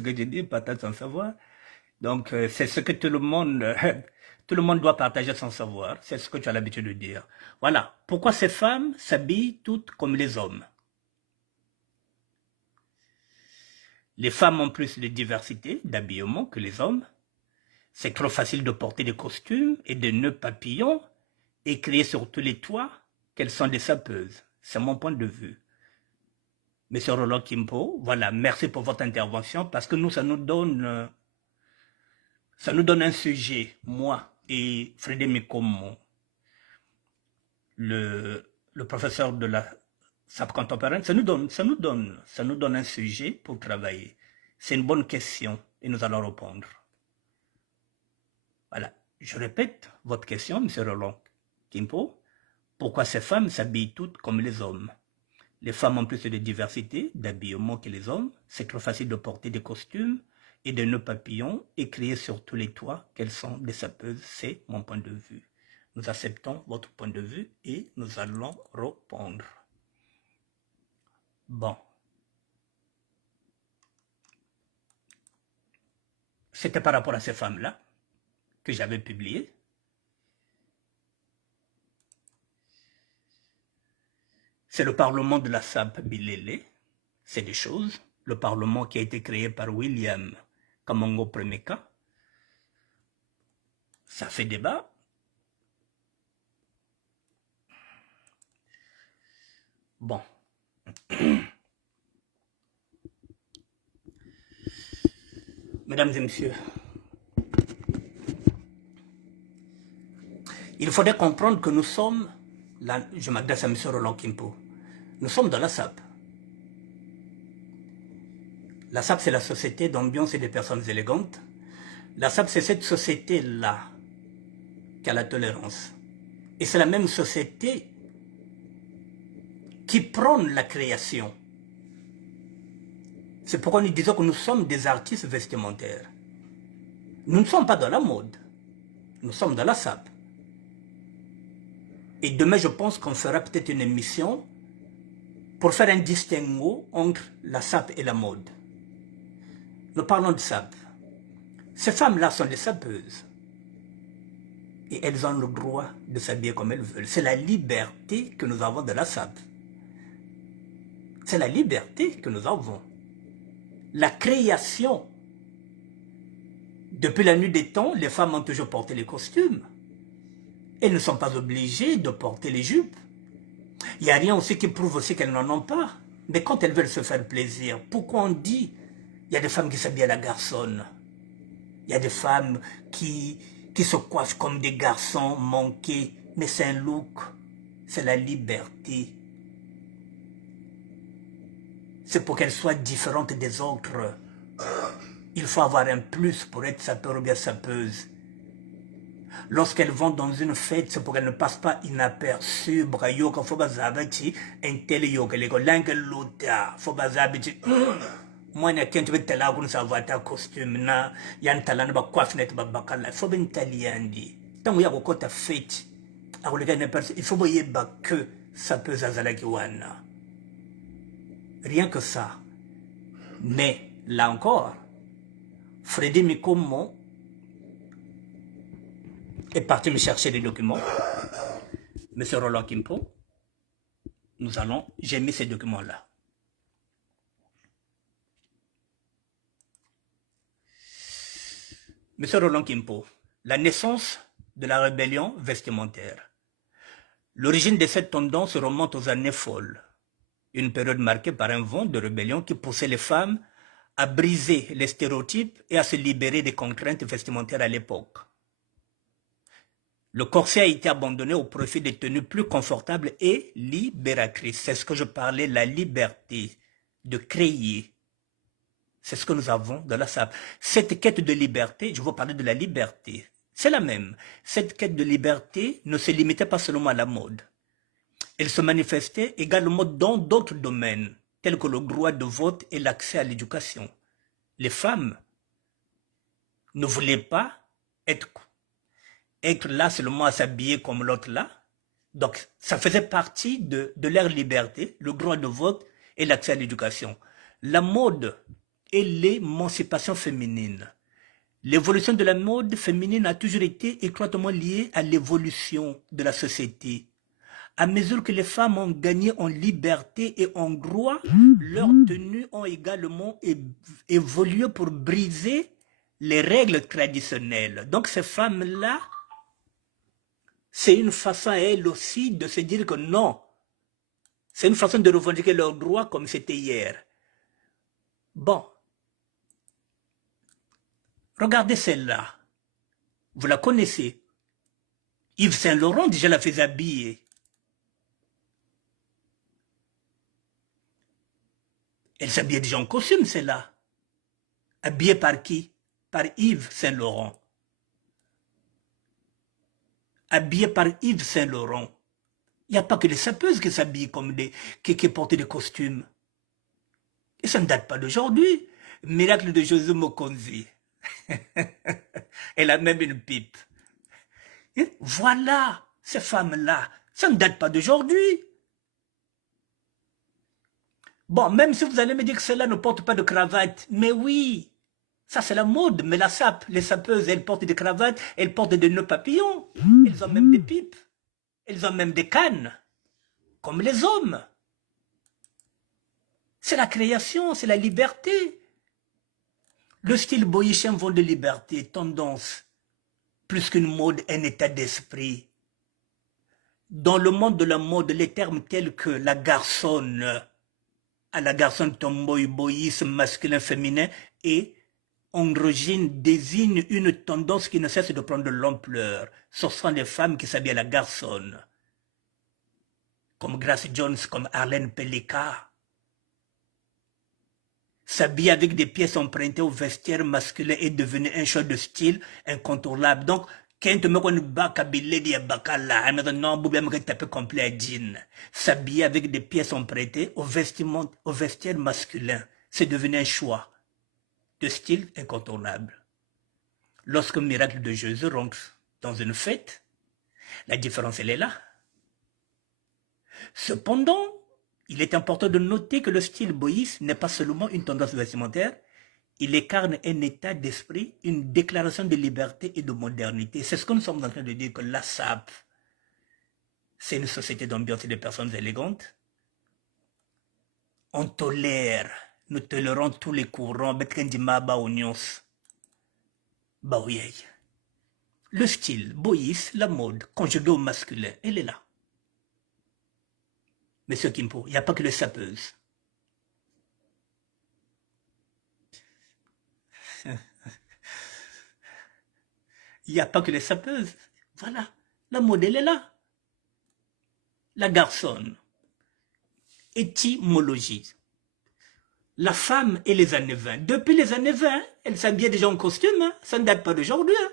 que tu dis, partage ton savoir. Donc, c'est ce que tout le monde doit partager son savoir. C'est ce que tu as l'habitude de dire. Voilà. Pourquoi ces femmes s'habillent toutes comme les hommes? Les femmes ont plus de diversité d'habillement que les hommes. C'est trop facile de porter des costumes et des nœuds papillons et crier sur tous les toits qu'elles sont des sapeuses. C'est mon point de vue. Monsieur Roland Kimpo, voilà, merci pour votre intervention parce que nous, ça nous donne un sujet, moi et Frédéric Mikomo, le professeur de la SAP contemporaine, ça nous donne un sujet pour travailler. C'est une bonne question et nous allons répondre. Voilà, je répète votre question, monsieur Roland Kimpo. Pourquoi ces femmes s'habillent toutes comme les hommes? Les femmes ont plus de diversité d'habillement que les hommes. C'est trop facile de porter des costumes et des nœuds papillons et crier sur tous les toits qu'elles sont des sapeuses. C'est mon point de vue. Nous acceptons votre point de vue et nous allons répondre. Bon. C'était par rapport à ces femmes-là que j'avais publié. C'est le Parlement de la SAP Bilele, c'est des choses. Le Parlement qui a été créé par William Kamongo Premeka. Ça fait débat. Bon. Mesdames et messieurs, il faudrait comprendre que nous sommes, là, je m'adresse à M. Roland Kimpo, nous sommes dans la SAP. La SAP, c'est la société d'ambiance et des personnes élégantes. La SAP, c'est cette société-là qui a la tolérance. Et c'est la même société qui prône la création. C'est pourquoi nous disons que nous sommes des artistes vestimentaires. Nous ne sommes pas dans la mode. Nous sommes dans la SAP. Et demain, je pense qu'on fera peut-être une émission pour faire un distinguo entre la SAP et la mode. Nous parlons de SAP. Ces femmes-là sont des sapeuses. Et elles ont le droit de s'habiller comme elles veulent. C'est la liberté que nous avons de la SAP. C'est la liberté que nous avons. La création. Depuis la nuit des temps, les femmes ont toujours porté les costumes. Elles ne sont pas obligées de porter les jupes. Il n'y a rien aussi qui prouve aussi qu'elles n'en ont pas. Mais quand elles veulent se faire plaisir, pourquoi on dit il y a des femmes qui s'habillent à la garçonne? Il y a des femmes qui se coiffent comme des garçons manqués. Mais c'est un look. C'est la liberté. C'est pour qu'elles soient différentes des autres. Il faut avoir un plus pour être sapeur ou bien sapeuse. Lorsqu'elles vont dans une fête, c'est pour qu'elles ne passent pas inaperçues. Brayoka, faut bazabati, un tel yoga, les langues l'auta, faut bazabati. Moi, n'a qu'un truc là pour savoir ta costume, na, yan talent, ba coiffe net, ba bakala, faut ben taliandi. Tant qu'il y a beaucoup de fêtes, il faut voyer que sapeuse azalakiwana. Rien que ça. Mais, là encore, Frédéric Mikomo est parti me chercher des documents. Monsieur Roland Kimpo, j'ai mis ces documents-là. Monsieur Roland Kimpo, la naissance de la rébellion vestimentaire. L'origine de cette tendance remonte aux années folles. Une période marquée par un vent de rébellion qui poussait les femmes à briser les stéréotypes et à se libérer des contraintes vestimentaires à l'époque. Le corset a été abandonné au profit des tenues plus confortables et libératrices. C'est ce que je parlais, la liberté de créer. C'est ce que nous avons dans la SAP. Cette quête de liberté, je veux parler de la liberté, c'est la même. Cette quête de liberté ne se limitait pas seulement à la mode. Elle se manifestait également dans d'autres domaines, tels que le droit de vote et l'accès à l'éducation. Les femmes ne voulaient pas être là seulement à s'habiller comme l'autre là. Donc, ça faisait partie de leur liberté, le droit de vote et l'accès à l'éducation. La mode et l'émancipation féminine. L'évolution de la mode féminine a toujours été étroitement liée à l'évolution de la société, À mesure que les femmes ont gagné en liberté et en droit, leurs tenues ont également évolué pour briser les règles traditionnelles. Donc ces femmes-là, c'est une façon à elles aussi de se dire que non, c'est une façon de revendiquer leurs droits comme c'était hier. Bon, regardez celle-là. Vous la connaissez. Yves Saint Laurent déjà la faisait habiller. Elle s'habillait déjà en costume, celle-là. Habillée par qui? Par Yves Saint Laurent. Habillée par Yves Saint Laurent. Il n'y a pas que les sapeuses qui s'habillent comme qui portent des costumes. Et ça ne date pas d'aujourd'hui. Miracle de José Mokonzi. Elle a même une pipe. Et voilà, ces femmes-là, ça ne date pas d'aujourd'hui. Bon, même si vous allez me dire que celles-là ne portent pas de cravate, mais oui, ça c'est la mode, mais la sape, les sapeuses, elles portent des cravates, elles portent des nœuds papillons, elles ont même des pipes, elles ont même des cannes, comme les hommes. C'est la création, c'est la liberté. Le style boyichien vole de liberté, tendance, plus qu'une mode, un état d'esprit. Dans le monde de la mode, les termes tels que la garçonne, à la garçonne tomboy, boyisme masculin, féminin et androgyne désigne une tendance qui ne cesse de prendre de l'ampleur. Ce sont les femmes qui s'habillent à la garçonne, comme Grace Jones, comme Arlene Pellica. S'habiller avec des pièces empruntées au vestiaire masculin est devenu un choix de style incontournable. Donc, quand me connaît baka biledi bakala, non, boubem que tapé complet à jean. S'habiller avec des pièces empruntées au vestiaire masculin, c'est devenu un choix de style incontournable. Lorsque le miracle de Jésus rentre dans une fête, la différence elle est là. Cependant, il est important de noter que le style boïste n'est pas seulement une tendance vestimentaire, il incarne un état d'esprit, une déclaration de liberté et de modernité. C'est ce que nous sommes en train de dire, que la SAP, c'est une société d'ambiance et de personnes élégantes. On tolère, nous tolérons tous les courants, le style, boïs, la mode, conjuguée au masculin, elle est là. Monsieur Kimpo, il n'y a pas que les sapeuses. Il n'y a pas que les sapeuses. Voilà, la mode, elle est là. La garçonne. Étymologie. La femme et les années 20. Depuis les années 20, elle s'habillait déjà en costume. Hein. Ça ne date pas d'aujourd'hui. Hein.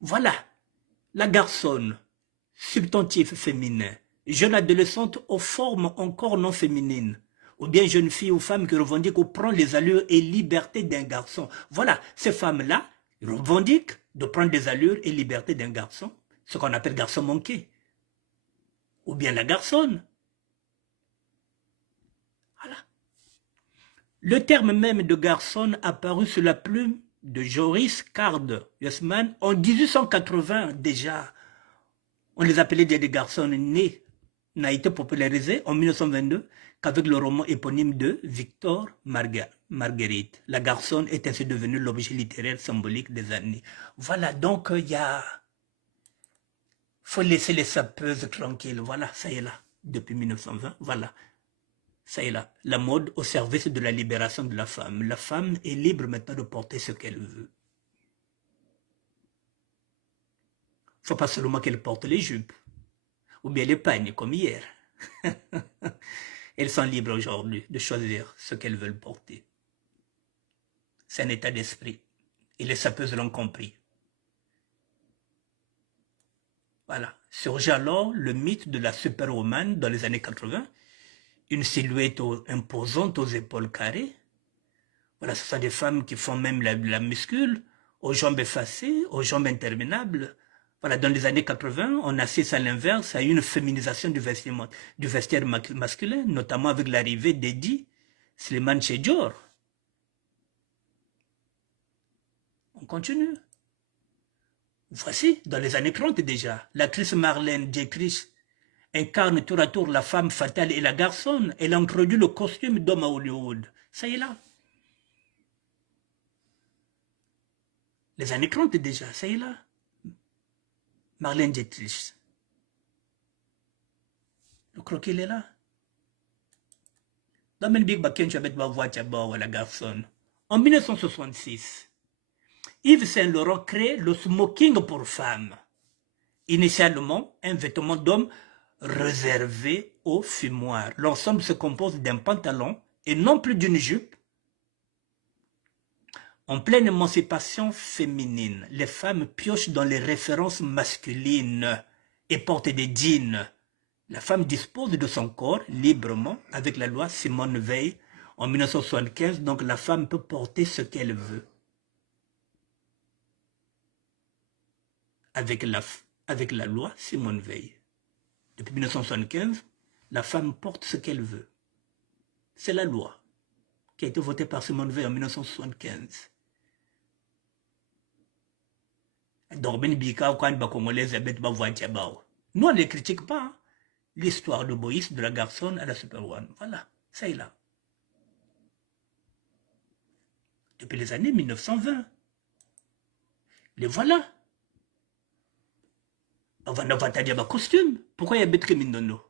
Voilà. La garçonne. Substantif féminin. Jeune adolescente aux formes encore non féminines. Ou bien jeune fille ou femme qui revendique ou prend les allures et libertés d'un garçon. Voilà. Ces femmes-là revendiquent de prendre des allures et libertés d'un garçon. Ce qu'on appelle garçon manqué. Ou bien la garçonne. Voilà. Le terme même de garçonne apparu sur la plume de Joris Card Yosman en 1880 déjà. On les appelait des garçons nés. N'a été popularisé en 1922 qu'avec le roman éponyme de Victor Marguerite. La garçonne est ainsi devenue l'objet littéraire symbolique des années. Voilà, donc il y a... faut laisser les sapeuses tranquilles. Voilà, ça y est là, depuis 1920. Voilà. Ça y est là, la mode au service de la libération de la femme. La femme est libre maintenant de porter ce qu'elle veut. Il ne faut pas seulement qu'elle porte les jupes, ou bien les pagnes comme hier. Elles sont libres aujourd'hui de choisir ce qu'elles veulent porter. C'est un état d'esprit. Et les sapeuses l'ont compris. Voilà. Surgit alors le mythe de la superwoman dans les années 80. Une silhouette imposante aux épaules carrées. Voilà, ce sont des femmes qui font même la muscule, aux jambes effacées, aux jambes interminables. Voilà, dans les années 80, on assiste à l'inverse à une féminisation du vestiaire masculin, notamment avec l'arrivée d'Eddie Slimane Chedjor. On continue. Voici, dans les années 30 déjà, l'actrice Marlène Dietrich incarne tour à tour la femme fatale et la garçonne. Elle a introduit le costume d'homme à Hollywood. Ça y est là. Les années 30 déjà, ça y est là. Marlène Dietrich. Le croquis, il est là. Dans le Big Bakken, tu as ma voiture à la garçonne. En 1966, Yves Saint Laurent crée le smoking pour femmes. Initialement, un vêtement d'homme réservé aux fumoirs. L'ensemble se compose d'un pantalon et non plus d'une jupe. En pleine émancipation féminine, les femmes piochent dans les références masculines et portent des jeans. La femme dispose de son corps librement avec la loi Simone Veil en 1975, donc la femme peut porter ce qu'elle veut. Avec la loi Simone Veil. Depuis 1975, la femme porte ce qu'elle veut. C'est la loi qui a été votée par Simone Veil en 1975. Nous, on ne les critique pas. L'histoire de Moïse, de la garçonne à la Super One. Voilà, ça est là. Depuis les années 1920. Les voilà. On va nous dire un costume. Pourquoi il y a Betre Mindono?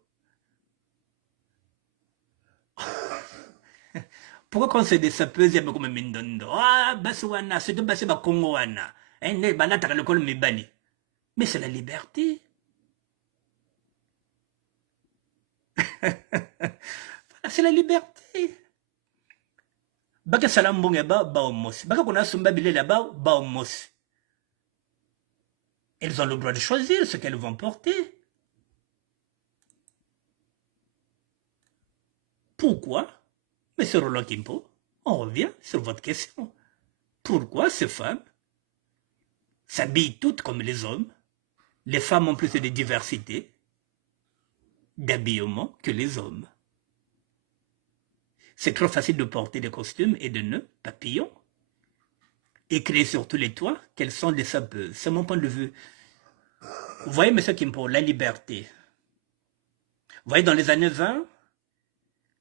Pourquoi quand c'est des sapeuses, il y a beaucoup de Mindono? Ah, Baswana, c'est de Basé Bakongoana. Mais c'est la liberté. C'est la liberté. Baka salam bonga ba omos. Baka kona sumba bile là-bas ba omos. Elles ont le droit de choisir ce qu'elles vont porter. Pourquoi, M. Roland Kimpo, on revient sur votre question. Pourquoi ces femmes s'habillent toutes comme les hommes? Les femmes ont plus de diversité d'habillement que les hommes. C'est trop facile de porter des costumes et de nœuds papillons. Écrit sur tous les toits qu'elles sont des sapeuses. C'est mon point de vue. Vous voyez, M. Kimpo, la liberté. Vous voyez, dans les années 20,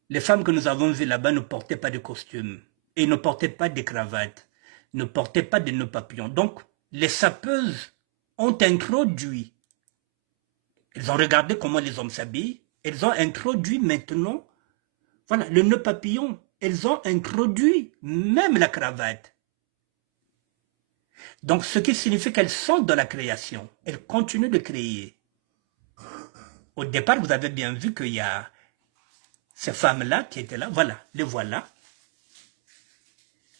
les femmes que nous avons vues là-bas ne portaient pas de costumes et ne portaient pas de cravates, ne portaient pas de nœuds papillons. Donc, les sapeuses ont introduit, elles ont regardé comment les hommes s'habillent, elles ont introduit maintenant, voilà, le nœud papillon, elles ont introduit même la cravate. Donc, ce qui signifie qu'elles sont dans la création, elles continuent de créer. Au départ, vous avez bien vu qu'il y a ces femmes-là qui étaient là, voilà, les voilà.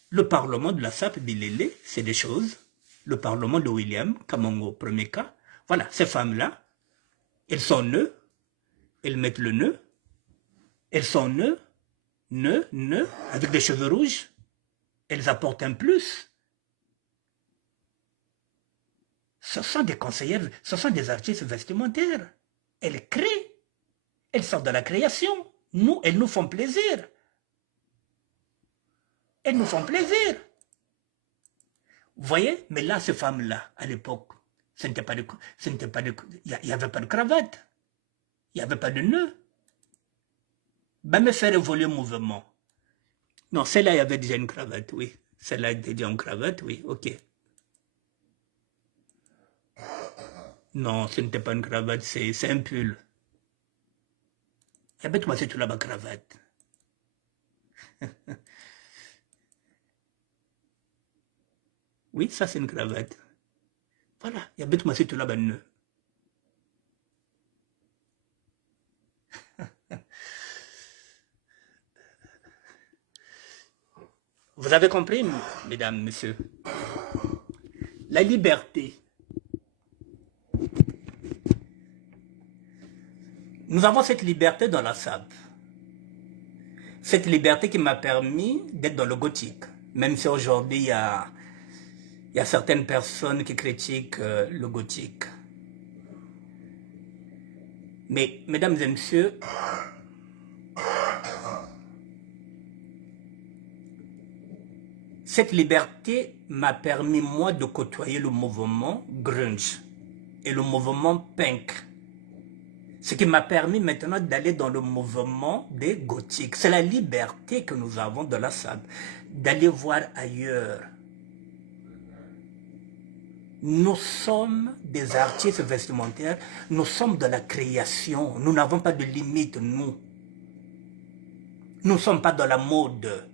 Le parlement de la SAP Bilele, c'est des choses. Le parlement de William Kamongo, premier cas. Voilà, ces femmes-là, elles sont nœuds, elles mettent le nœud, elles sont nœuds, avec des cheveux rouges, elles apportent un plus. Ce sont des conseillères, ce sont des artistes vestimentaires. Elles créent, elles sont dans la création. Nous, elles nous font plaisir. Elles nous font plaisir. Vous voyez, mais là, ces femmes-là, à l'époque, il n'y avait pas de cravate, il n'y avait pas de nœud. Ben, me faire évoluer le mouvement. Non, celle-là, il y avait déjà une cravate, oui. Celle-là, il y avait déjà une cravate, oui, ok. Non, ce n'était pas une cravate, c'est un pull. Et bête-moi, c'est tout là-bas, cravate. Oui, ça, c'est une cravate. Voilà, il y a bête-moi, c'est tout là-bas, nœud. Vous avez compris, mesdames, messieurs? La liberté. Nous avons cette liberté dans la SAP. Cette liberté qui m'a permis d'être dans le gothique. Même si aujourd'hui, il y a certaines personnes qui critiquent le gothique. Mais, mesdames et messieurs, cette liberté m'a permis, moi, de côtoyer le mouvement grunge et le mouvement punk. Ce qui m'a permis maintenant d'aller dans le mouvement des gothiques. C'est la liberté que nous avons de la SAP, d'aller voir ailleurs. Nous sommes des artistes vestimentaires, nous sommes de la création, nous n'avons pas de limite, nous. Nous ne sommes pas dans la mode.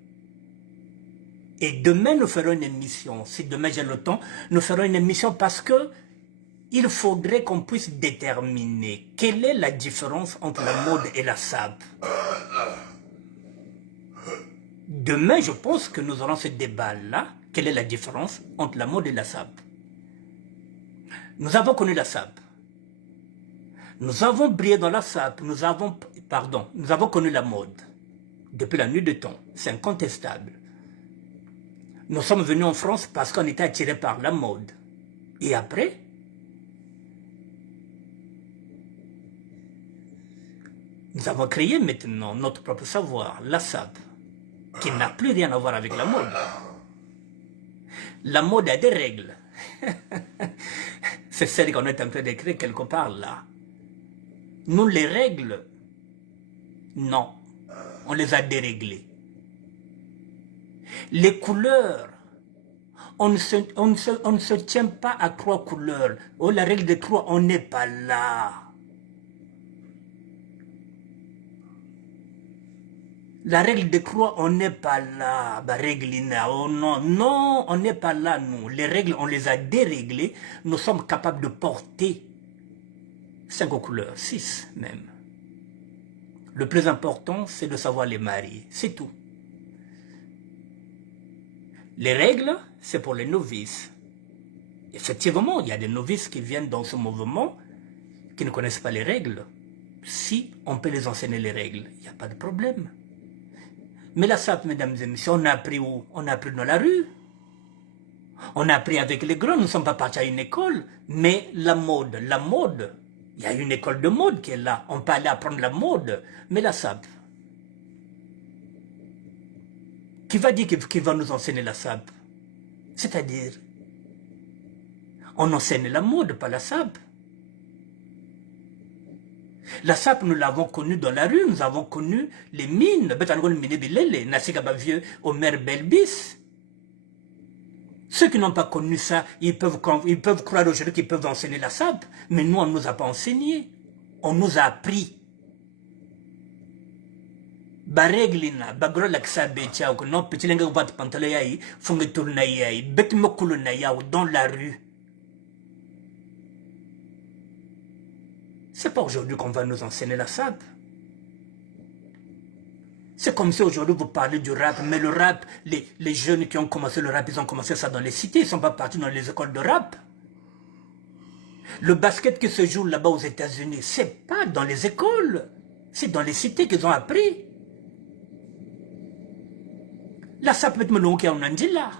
Et demain, nous ferons une émission. Si demain j'ai le temps, nous ferons une émission parce que il faudrait qu'on puisse déterminer quelle est la différence entre la mode et la SAP. Demain, je pense que nous aurons ce débat-là. Quelle est la différence entre la mode et la SAP? Nous avons connu la SAP. Nous avons brillé dans la SAP. Nous avons connu la mode. Depuis la nuit des temps. C'est incontestable. Nous sommes venus en France parce qu'on était attirés par la mode. Et après, nous avons créé maintenant notre propre savoir, la SAP, qui n'a plus rien à voir avec la mode. La mode a des règles. C'est celle qu'on est en train d'écrire quelque part là. Nous, les règles, non, on les a déréglées. Les couleurs, on ne se tient pas à 3 couleurs. Oh, la règle de 3, on n'est pas là. La règle de 3, on n'est pas là. Oh non, non, on n'est pas là, nous. Les règles, on les a déréglées. Nous sommes capables de porter 5 couleurs, 6 même. Le plus important, c'est de savoir les marier. C'est tout. Les règles, c'est pour les novices. Effectivement, il y a des novices qui viennent dans ce mouvement qui ne connaissent pas les règles. Si on peut les enseigner les règles, il n'y a pas de problème. Mais la SAP, mesdames et messieurs, on a appris où? On a appris dans la rue. On a appris avec les grands, nous ne sommes pas partis à une école. Mais la mode, il y a une école de mode qui est là. On peut aller apprendre la mode. Mais la SAP, qui va dire qu'il va nous enseigner la SAP? C'est-à-dire, on enseigne la mode, pas la SAP. La SAP, nous l'avons connue dans la rue, nous avons connu les mines. Omer Belbis. Ceux qui n'ont pas connu ça, ils peuvent croire aujourd'hui qu'ils peuvent enseigner la SAP. Mais nous, on ne nous a pas enseigné. On nous a appris. Bareglina, bagro laksa becha, non petit lenga bat pantalon funge tourna yai, bet mokulu na yao dans la rue. C'est pas aujourd'hui qu'on va nous enseigner la SAP. C'est comme si aujourd'hui vous parlez du rap, mais le rap, les jeunes qui ont commencé le rap, ils ont commencé ça dans les cités, ils ne sont pas partis dans les écoles de rap. Le basket qui se joue là-bas aux États-Unis, c'est pas dans les écoles, c'est dans les cités qu'ils ont appris. La SAP met me qui en Angela.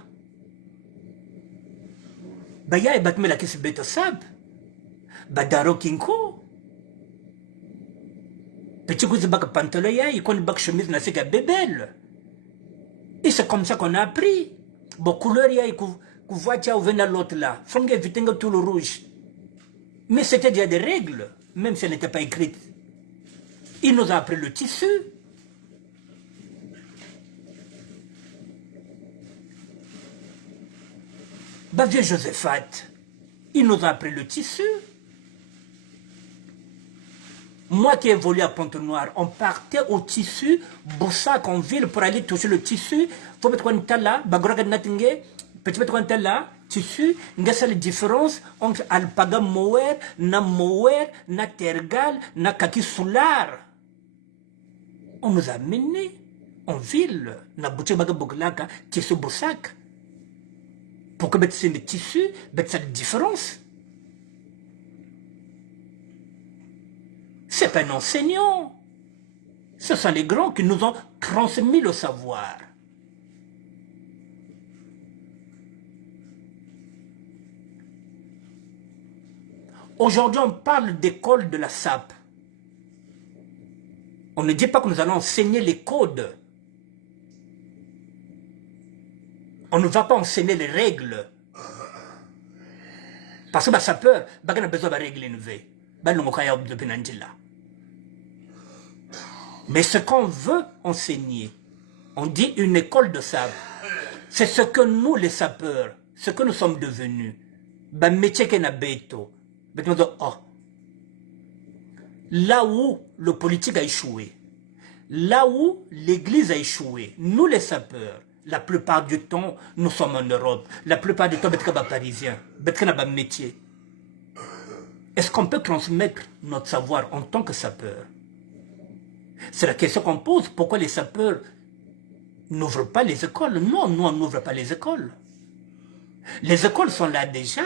Baya et batme la kisi beta SAP. Badaro kinko. Petit coup de bac pantalon, il connaît bac chemise na sega bébel. Et c'est comme ça qu'on a appris. Bon couleur ya il voit tia ou vena l'autre là. Fonge vitenga tout le rouge. Mais c'était déjà des règles, même si elles n'étaient pas écrites. Il nous a appris le tissu. Bah vieux Josephat, il nous a appris le tissu. Moi qui évolue à Pont-Noir, on partait au tissu, Boussac en ville pour aller toucher le tissu. Faut mettre un tala, bagroga natingue, petit mettre un tala, tissu, ngasa la différence entre alpaga mower, na tergal, na kaki solar. On nous a menés en ville, na boutique baga boglaka, tissu Boussac. Pour que c'est le tissu, c'est la différence. C'est pas un enseignant. Ce sont les grands qui nous ont transmis le savoir. Aujourd'hui, on parle d'école de la SAP. On ne dit pas que nous allons enseigner les codes. On ne va pas enseigner les règles. Parce que ça peur, on a besoin de règles nouvelles. On a besoin de règles. Mais ce qu'on veut enseigner, on dit une école de sabre. C'est ce que nous, les sapeurs, ce que nous sommes devenus. Ben, métier qu'on a béto. Oh. Là où le politique a échoué, là où l'église a échoué, nous les sapeurs, la plupart du temps, nous sommes en Europe. La plupart du temps, nous sommes parisiens. Nous sommes un métier. Est-ce qu'on peut transmettre notre savoir en tant que sapeur? C'est la question qu'on pose. Pourquoi les sapeurs n'ouvrent pas les écoles? Non, nous, on n'ouvre pas les écoles. Les écoles sont là déjà.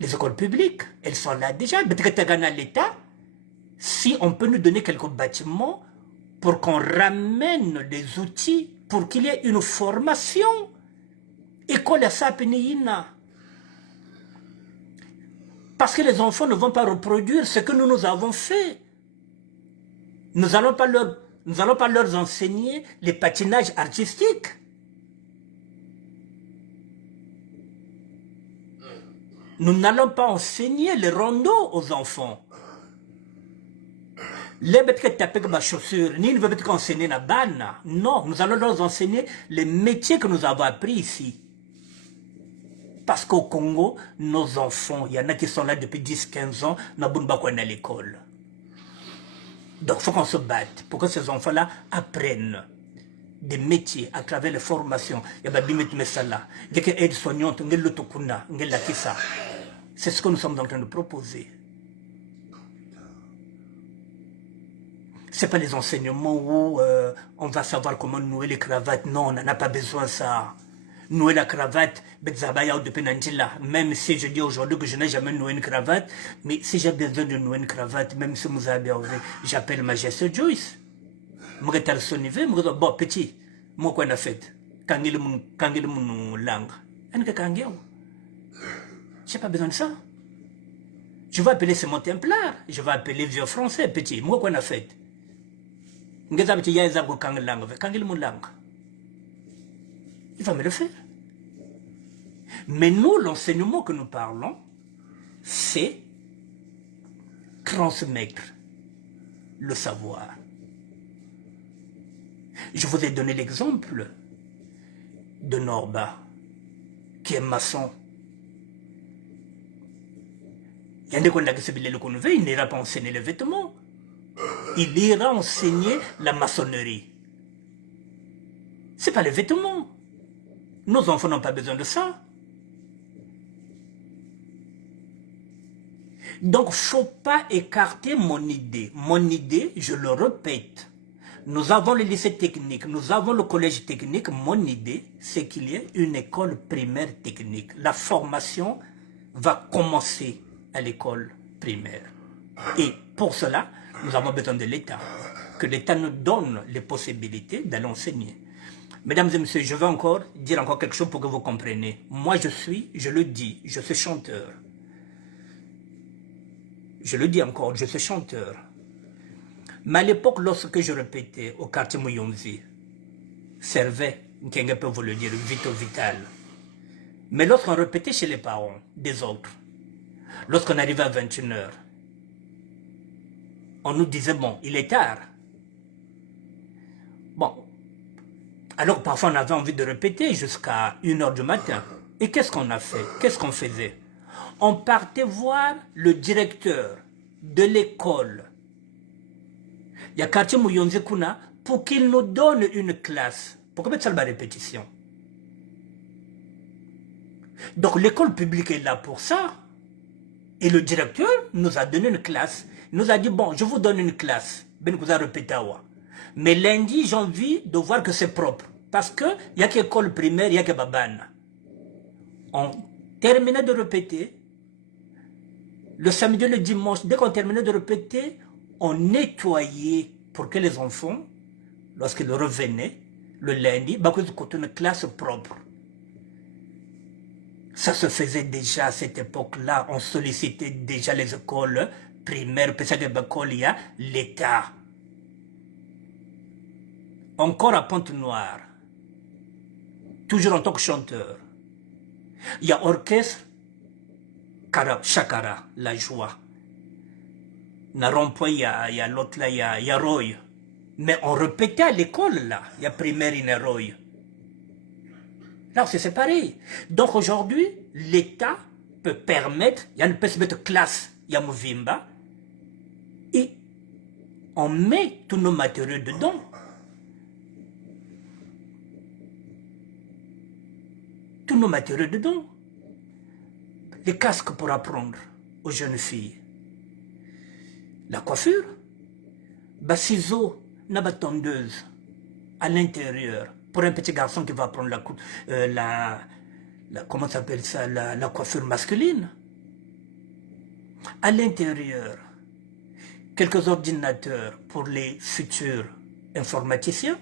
Les écoles publiques, elles sont là déjà. Peut-être que l'État, si on peut nous donner quelques bâtiments pour qu'on ramène des outils, pour qu'il y ait une formation. École à Sapinina. Parce que les enfants ne vont pas reproduire ce que nous avons fait. Nous n'allons pas leur enseigner les patinages artistiques. Nous n'allons pas enseigner les rondeaux aux enfants. Les bêtes qui tapent ma chaussure, ni ne veulent pas enseigner la banne. Non, nous allons leur enseigner les métiers que nous avons appris ici. Parce qu'au Congo, nos enfants, il y en a qui sont là depuis 10-15 ans, n'ont pas à l'école. Donc il faut qu'on se batte pour que ces enfants-là apprennent des métiers à travers les formations. C'est ce que nous sommes en train de proposer. Ce n'est pas les enseignements où on va savoir comment nouer les cravates. Non, on n'en a pas besoin de ça. Nouer la cravate, même si je dis aujourd'hui que je n'ai jamais noué une cravate, mais si j'ai besoin de nouer une cravate, même si vous avez envie, j'appelle Majesté Joyce. Je vais son niveau, je vais bon petit, moi qu'on a fait, quand il est mon langue, je n'ai pas besoin de ça. Je vais appeler ce mot templaire, je vais appeler vieux français, petit, moi qu'on a fait. Je vais appeler quand il est mon langue. Il va me le faire. Mais nous, l'enseignement que nous parlons, c'est transmettre le savoir. Je vous ai donné l'exemple de Norba, qui est maçon. Il y a des gens qui il n'ira pas enseigner les vêtements. Il ira enseigner la maçonnerie. Ce n'est pas les vêtements. Nos enfants n'ont pas besoin de ça. Donc, il ne faut pas écarter mon idée. Mon idée, je le répète, nous avons le lycée technique, nous avons le collège technique. Mon idée, c'est qu'il y ait une école primaire technique. La formation va commencer à l'école primaire. Et pour cela, nous avons besoin de l'État. Que l'État nous donne les possibilités d'aller enseigner. Mesdames et messieurs, je vais encore dire quelque chose pour que vous compreniez. Moi, je le dis, je suis chanteur. Je le dis encore, je suis chanteur. Mais à l'époque, lorsque je répétais au quartier Mouyonzi, servait, quelqu'un peut vous le dire, Vito Vital. Mais lorsqu'on répétait chez les parents des autres, lorsqu'on arrivait à 21h, on nous disait, bon, il est tard. Bon, alors parfois on avait envie de répéter jusqu'à 1h du matin. Et qu'est-ce qu'on a fait? Qu'est-ce qu'on faisait? On partait voir le directeur de l'école. Il y a quartier Mouyonzi Kuna pour qu'il nous donne une classe. Pourquoi mettre ça la répétition? Donc l'école publique est là pour ça. Et le directeur nous a donné une classe. Il nous a dit, bon, je vous donne une classe. Ben vous a répété. Mais lundi, j'ai envie de voir que c'est propre. Parce qu'il n'y a qu'école primaire, il n'y a que Babane. On terminait de répéter. Le samedi, le dimanche, dès qu'on terminait de répéter, on nettoyait pour que les enfants, lorsqu'ils revenaient, le lundi, ils une classe propre. Ça se faisait déjà à cette époque-là. On sollicitait déjà les écoles primaires, peut-être l'école, il y a l'État. Encore à Pointe-Noire, toujours en tant que chanteur, il y a orchestre, Chakara, la joie. On a rond-point, il y a l'autre là, il y a Roy. Mais on répétait à l'école là, il y a primaire, il y a Roy. Là, c'est séparé. Donc aujourd'hui, l'État peut permettre, il y a une peut se mettre classe, il y a Mouvimba, et on met tous nos matériaux dedans. Tous nos matériaux dedans. Les casques pour apprendre aux jeunes filles. La coiffure, ciseaux, la tondeuse à l'intérieur. Pour un petit garçon qui va apprendre comment s'appelle ça, la coiffure masculine. À l'intérieur, quelques ordinateurs pour les futurs informaticiens.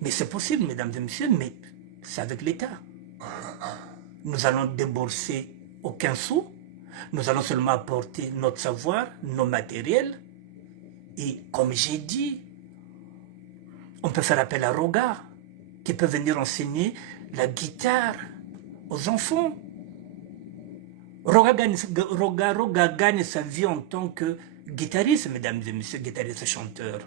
Mais c'est possible, mesdames et messieurs, mais c'est avec l'État. Nous allons débourser aucun sou. Nous allons seulement apporter notre savoir, nos matériels. Et comme j'ai dit, on peut faire appel à Roga, qui peut venir enseigner la guitare aux enfants. Roga gagne sa vie en tant que guitariste, mesdames et messieurs, guitariste chanteur.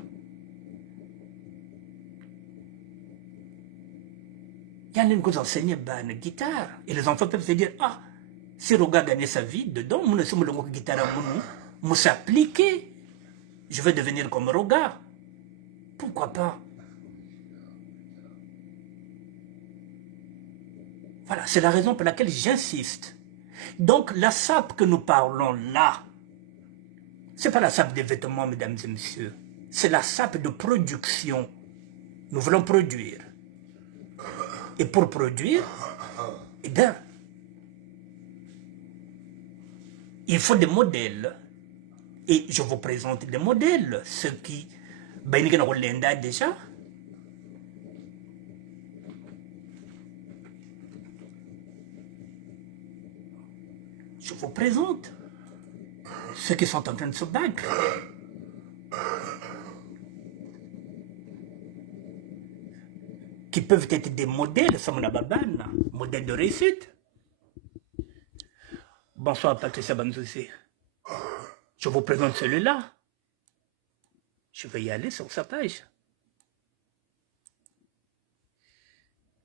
Il y a une chose enseignée la guitare. Et les enfants peuvent se dire, ah, si Roga gagne sa vie dedans, moi, je suis guitare, moi, s'appliquer. Je veux devenir comme Roga. Pourquoi pas? Voilà, c'est la raison pour laquelle j'insiste. Donc, la sape que nous parlons là, c'est pas la sape des vêtements, mesdames et messieurs. C'est la sape de production. Nous voulons produire. Et pour produire, eh bien, il faut des modèles. Et je vous présente des modèles. Ceux qui, déjà. Je vous présente ceux qui sont en train de se battre. Qui peuvent être des modèles, modèles de réussite. Bonsoir Patricia Banzouzi. Je vous présente celui-là. Je vais y aller sur sa page.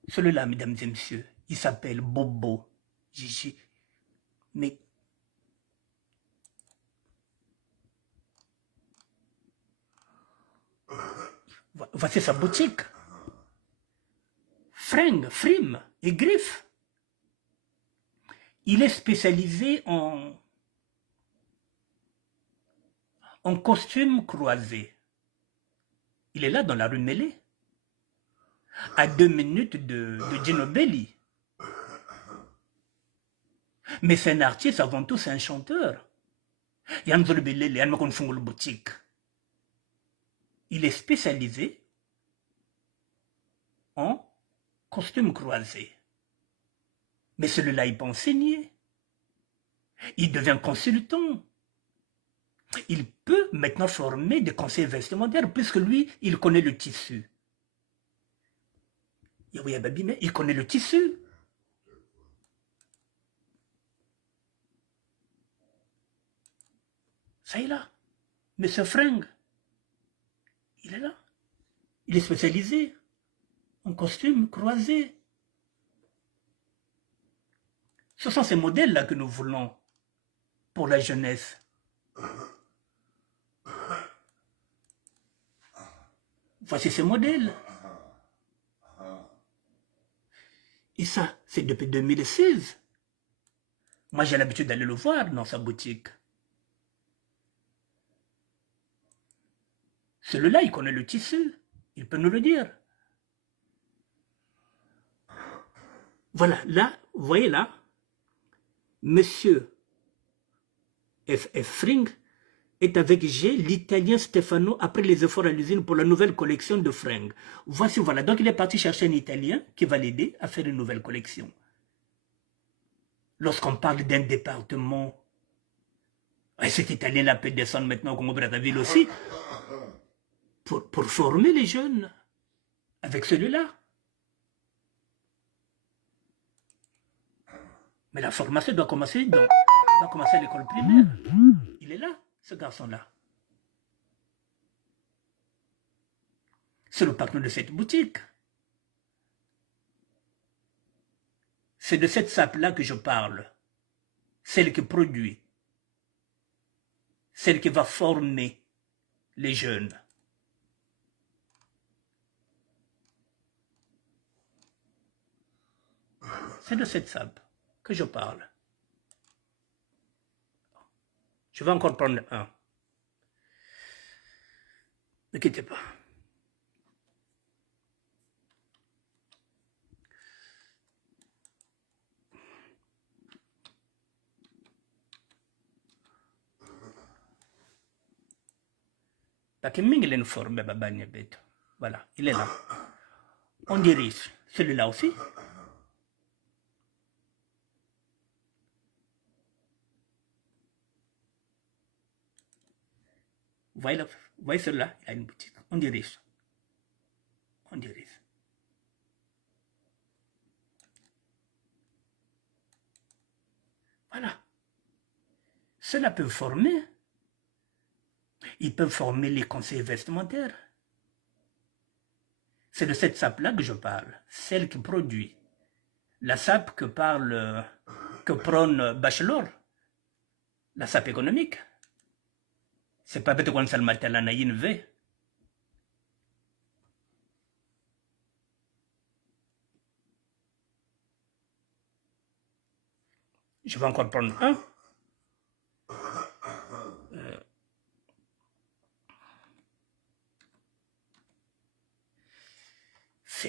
Celui-là, mesdames et messieurs, il s'appelle Bobo Gigi. Mais voici sa boutique. Fringues, frimes et griffes. Il est spécialisé en costume croisé. Il est là dans la rue Mélé, à 2 minutes de Gino Belli. Mais c'est un artiste, avant tout, c'est un chanteur. Il est spécialisé en costume croisé. Mais celui-là, il peut enseigner. Il devient consultant. Il peut maintenant former des conseillers vestimentaires, puisque lui, il connaît le tissu. Il connaît le tissu. Ça y est là. Mais ce fringue, il est là. Il est spécialisé en costume croisé. Ce sont ces modèles-là que nous voulons pour la jeunesse. Voici ces modèles. Et ça, c'est depuis 2016. Moi, j'ai l'habitude d'aller le voir dans sa boutique. Celui-là, il connaît le tissu. Il peut nous le dire. Voilà, là, vous voyez là, Monsieur F. Fring est avec G, l'Italien Stefano, après les efforts à l'usine pour la nouvelle collection de fringues. Voici, voilà. Donc, il est parti chercher un Italien qui va l'aider à faire une nouvelle collection. Lorsqu'on parle d'un département, et cet Italien-là peut descendre maintenant au Congo-Brazzaville aussi, pour former les jeunes avec celui-là. Mais la formation doit commencer à l'école primaire. Il est là. ce garçon-là. C'est le patron de cette boutique. C'est de cette sape-là que je parle. Celle qui produit. Celle qui va former les jeunes. C'est de cette sape que je parle. Je vais encore prendre un. Ne quittez pas. Voilà, il est là. On dirige. Celui-là aussi. Vous voyez celui-là, il a une boutique. On dirige. On dirige. Voilà. Cela peut former. Ils peuvent former les conseillers vestimentaires. C'est de cette sape-là que je parle. Celle qui produit. La sape que prône Bachelor. La sape économique. C'est pas peut-être qu'on s'en matin la naïne V. Je vais encore prendre un.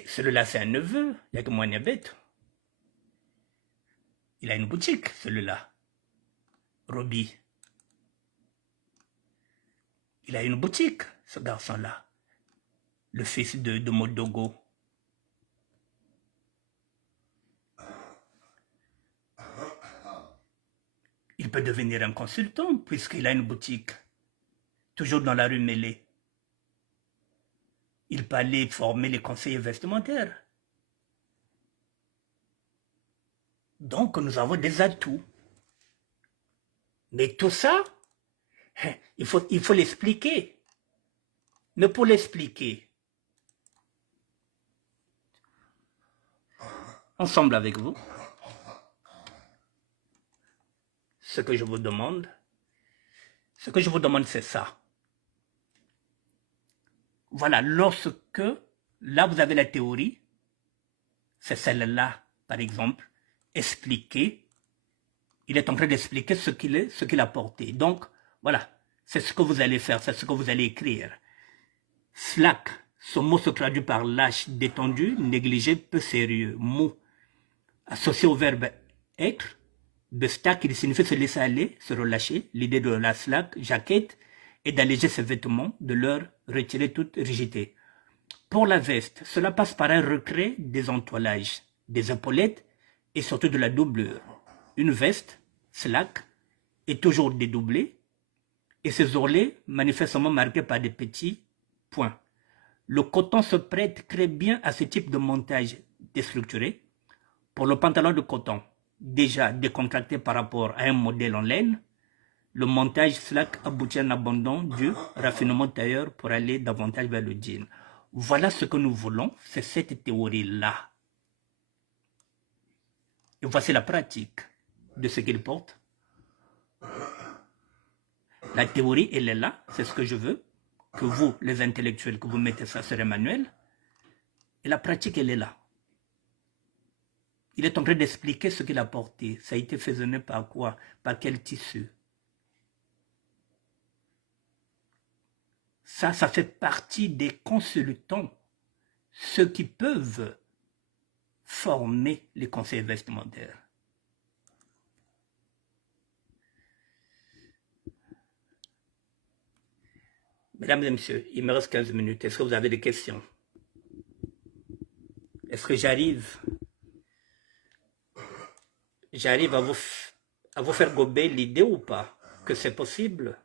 Celui-là, c'est un neveu. Il n'y a que moi, bête. Il a une boutique, celui-là. Roby. Il a une boutique, ce garçon-là. Le fils de Modogo. Il peut devenir un consultant puisqu'il a une boutique. Toujours dans la rue Mêlée. Il peut aller former les conseillers vestimentaires. Donc, nous avons des atouts. Mais tout ça, il faut l'expliquer. Mais pour l'expliquer, ensemble avec vous, ce que je vous demande, c'est ça. Voilà, lorsque, là vous avez la théorie, c'est celle-là, par exemple, expliquer. Il est en train d'expliquer ce qu'il a porté. Donc, voilà, c'est ce que vous allez faire, c'est ce que vous allez écrire. Slack, ce mot se traduit par lâche, détendu, négligé, peu sérieux. Mot associé au verbe être. De stack, il signifie se laisser aller, se relâcher. L'idée de la slack, jaquette, est d'alléger ses vêtements, de leur retirer toute rigidité. Pour la veste, cela passe par un recret des entoilages, des épaulettes et surtout de la doublure. Une veste, slack, est toujours dédoublée et ses ourlets manifestement marqués par des petits points. Le coton se prête très bien à ce type de montage déstructuré. Pour le pantalon de coton, déjà décontracté par rapport à un modèle en laine, le montage slack aboutit à un abandon du raffinement tailleur pour aller davantage vers le jean. Voilà ce que nous voulons, c'est cette théorie-là. Et voici la pratique de ce qu'il porte. La théorie, elle est là, c'est ce que je veux, que vous, les intellectuels, que vous mettez ça sur un manuel. Et la pratique, elle est là. Il est en train d'expliquer ce qu'il a porté. Ça a été faisonné par quoi? Par quel tissu? Ça fait partie des consultants, ceux qui peuvent former les conseils vestimentaires. Mesdames et messieurs, il me reste 15 minutes. Est-ce que vous avez des questions? Est-ce que j'arrive à vous faire gober l'idée ou pas que c'est possible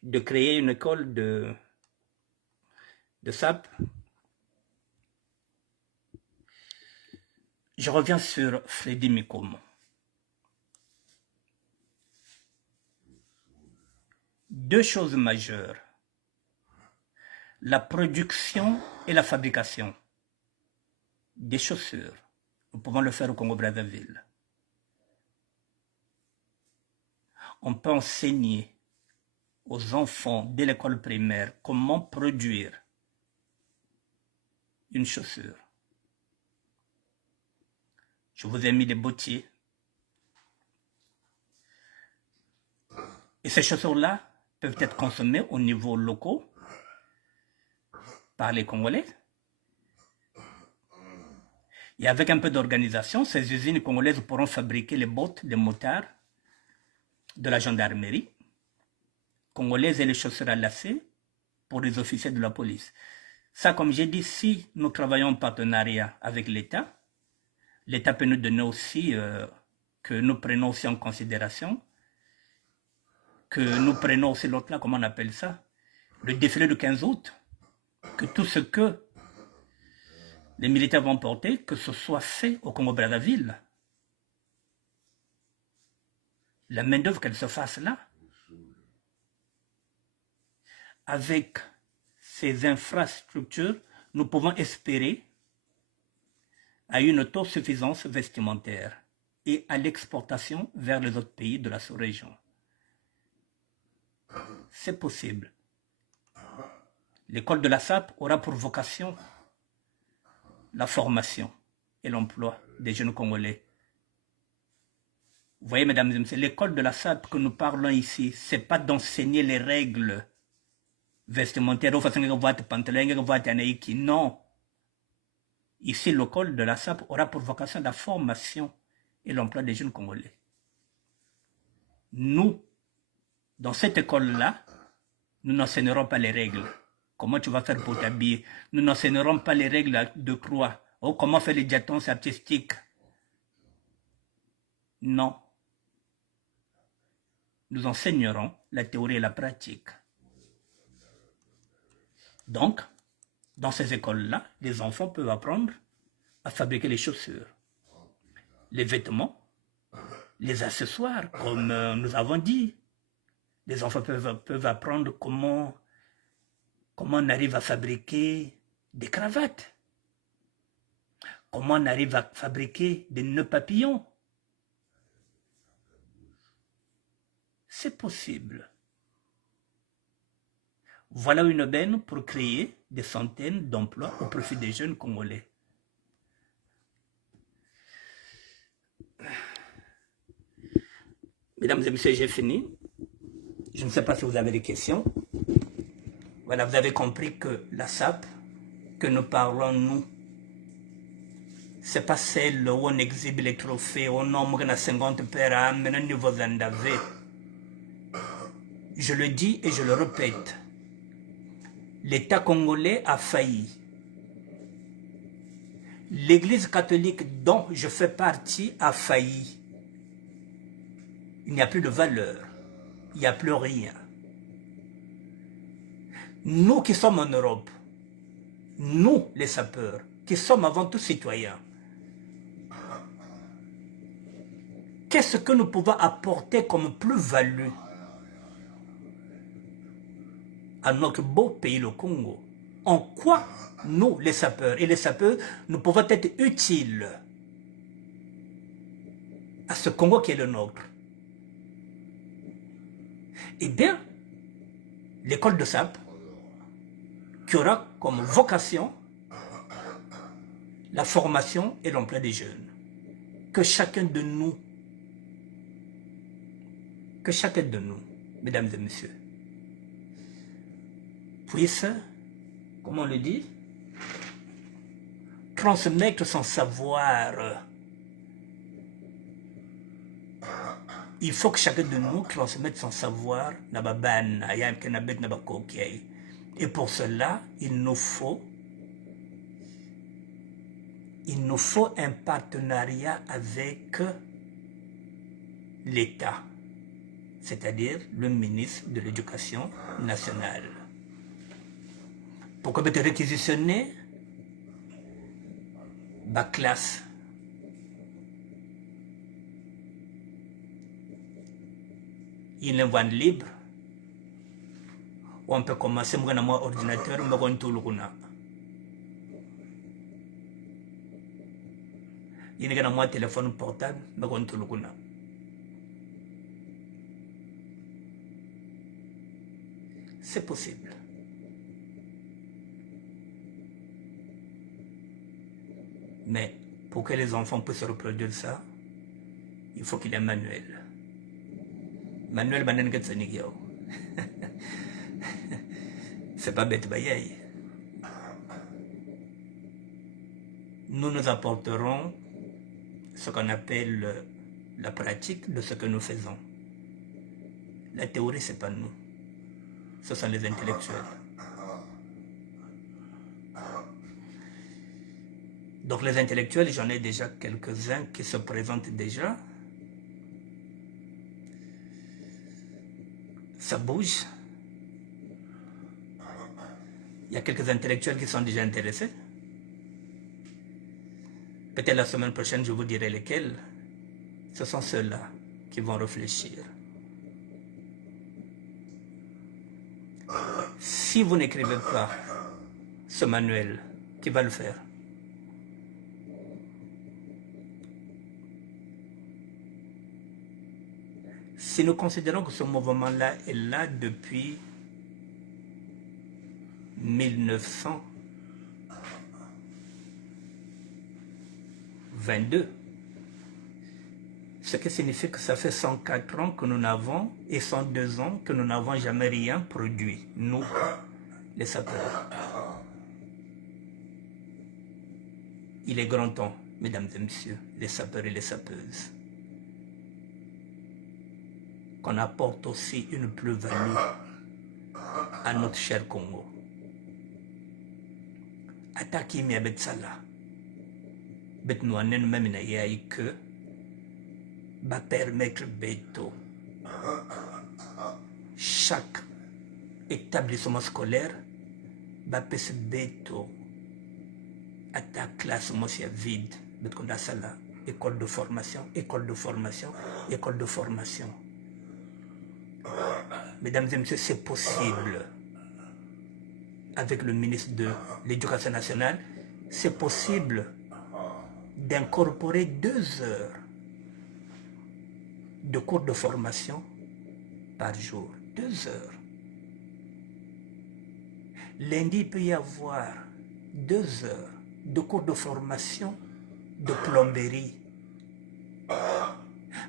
de créer une école de SAP? Je reviens sur Freddy Mikomo. deux choses majeures. La production et la fabrication des chaussures. Nous pouvons le faire au Congo-Brazzaville. On peut enseigner aux enfants dès l'école primaire comment produire une chaussure. Je vous ai mis des bottiers. Et ces chaussures-là peuvent être consommées au niveau local par les Congolais. Et avec un peu d'organisation, ces usines congolaises pourront fabriquer les bottes des motards de la gendarmerie congolaise et les chaussures à lacets pour les officiers de la police. Ça, comme j'ai dit, si nous travaillons en partenariat avec l'État, l'État peut nous donner aussi, que nous prenons aussi en considération, que nous prenons aussi l'autre là, comment on appelle ça, le défilé du 15 août, que tout ce que les militaires vont porter, que ce soit fait au Congo-Brazzaville. La main-d'œuvre qu'elle se fasse là. Avec ces infrastructures, nous pouvons espérer à une autosuffisance vestimentaire et à l'exportation vers les autres pays de la sous-région. C'est possible. L'école de la SAP aura pour vocation la formation et l'emploi des jeunes Congolais. Vous voyez, mesdames et messieurs, l'école de la SAP que nous parlons ici, ce n'est pas d'enseigner les règles vestimentaires, non. Ici, l'école de la SAP aura pour vocation la formation et l'emploi des jeunes Congolais. Nous, dans cette école-là, nous n'enseignerons pas les règles. Comment tu vas faire pour t'habiller? Nous n'enseignerons pas les règles de croix. Oh, comment faire les diatonces artistiques? Non. Nous enseignerons la théorie et la pratique. Donc, dans ces écoles-là, les enfants peuvent apprendre à fabriquer les chaussures, les vêtements, les accessoires, comme nous avons dit. Les enfants peuvent apprendre comment on arrive à fabriquer des cravates, comment on arrive à fabriquer des nœuds papillons. C'est possible. Voilà une aubaine pour créer des centaines d'emplois au profit des jeunes Congolais. Mesdames et messieurs, j'ai fini. Je ne sais pas si vous avez des questions. Voilà, vous avez compris que la SAP que nous parlons, nous, c'est pas celle où on exhibe les trophées, on nombre 50 pères, maintenant niveau zandavé. Je le dis et je le répète. L'État congolais a failli. L'Église catholique dont je fais partie a failli. Il n'y a plus de valeur. Il n'y a plus rien. Nous qui sommes en Europe, nous les sapeurs, qui sommes avant tout citoyens, qu'est-ce que nous pouvons apporter comme plus-value à notre beau pays, le Congo? En quoi nous, les sapeurs et les sapeurs, nous pouvons être utiles à ce Congo qui est le nôtre? Eh bien, l'école de SAP, qui aura comme vocation la formation et l'emploi des jeunes. Que chacun de nous, mesdames et messieurs, puisse, comment on le dit, transmettre son savoir. Il faut que chacun de nous transmette son savoir. Et pour cela, il nous faut un partenariat avec l'État, c'est-à-dire le ministre de l'Éducation nationale. Pourquoi peut-être réquisitionner ma classe? Il est libre On peut commencer avec un ordinateur, mais on tout le kuna. Il y a un téléphone portable, mais on tout le kuna. C'est possible. Mais pour que les enfants puissent reproduire ça, il faut qu'il y ait un manuel. Manuel Banen Ketsanigio. C'est pas bête bayaï. Nous nous apporterons ce qu'on appelle la pratique de ce que nous faisons. La théorie, c'est pas nous. Ce sont les intellectuels. Donc les intellectuels, j'en ai déjà quelques-uns qui se présentent déjà. Ça bouge. Il y a quelques intellectuels qui sont déjà intéressés. Peut-être la semaine prochaine, je vous dirai lesquels. Ce sont ceux-là qui vont réfléchir. Si vous n'écrivez pas ce manuel, qui va le faire? Si nous considérons que ce mouvement-là est là depuis 1922, ce qui signifie que ça fait 104 ans que nous n'avons, et 102 ans que nous n'avons jamais rien produit, nous, les sapeurs. Il est grand temps, mesdames et messieurs, les sapeurs et les sapeuses, qu'on apporte aussi une plus-value à notre cher Congo. Attaquer mi avec ça là. Bet nous en même que va permettre beto chaque établissement scolaire va passer beto à ta classe monsieur vide bet qu'on a ça là, école de formation, école de formation, école de formation. Mesdames et messieurs, c'est possible. Avec le ministre de l'Éducation nationale, c'est possible d'incorporer 2 heures de cours de formation par jour. 2 heures. Lundi, il peut y avoir 2 heures de cours de formation de plomberie.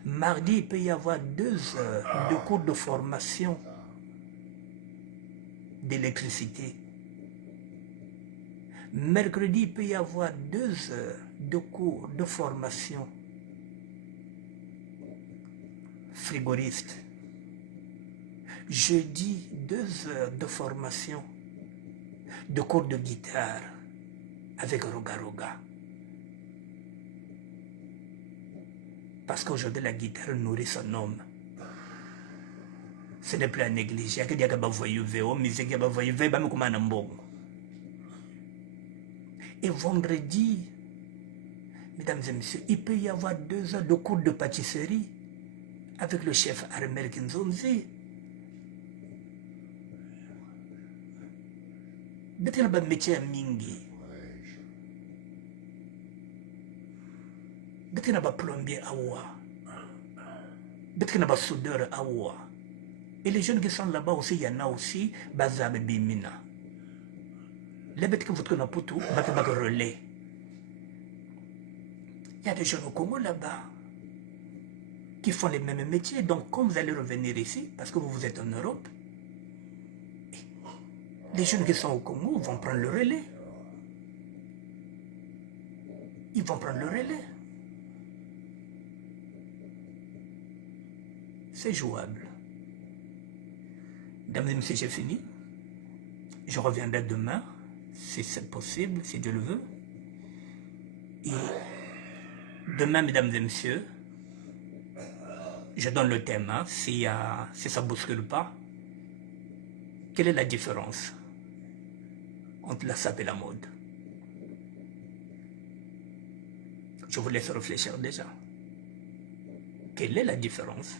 Mardi, il peut y avoir 2 heures de cours de formation d'électricité. Mercredi, il peut y avoir 2 heures de cours de formation frigoriste. Jeudi, 2 heures de formation de cours de guitare avec Roga Roga. Parce qu'aujourd'hui, la guitare nourrit son homme. Ce n'est plus à négliger. Il y a des musique, et vendredi, mesdames et messieurs, il peut y avoir 2 heures de cours de pâtisserie avec le chef Armel Kinzonzi. Peut-être un métier à Mingi. Peut-être un plombier à Oua. Peut-être un soudeur à Oua. Et les jeunes qui sont là-bas aussi, il y en a aussi, Bazabe Bimina. Les bêtes que vous trouvez dans Poutou, Bakabak relais. Il y a des jeunes au Congo là-bas qui font les mêmes métiers. Donc, quand vous allez revenir ici, parce que vous êtes en Europe, les jeunes qui sont au Congo vont prendre le relais. Ils vont prendre le relais. C'est jouable. Mesdames et messieurs, j'ai fini. Je reviendrai demain, si c'est possible, si Dieu le veut. Et demain, mesdames et messieurs, je donne le thème, hein, si ça ne bouscule pas. Quelle est la différence entre la SAP et la mode? Je vous laisse réfléchir déjà. Quelle est la différence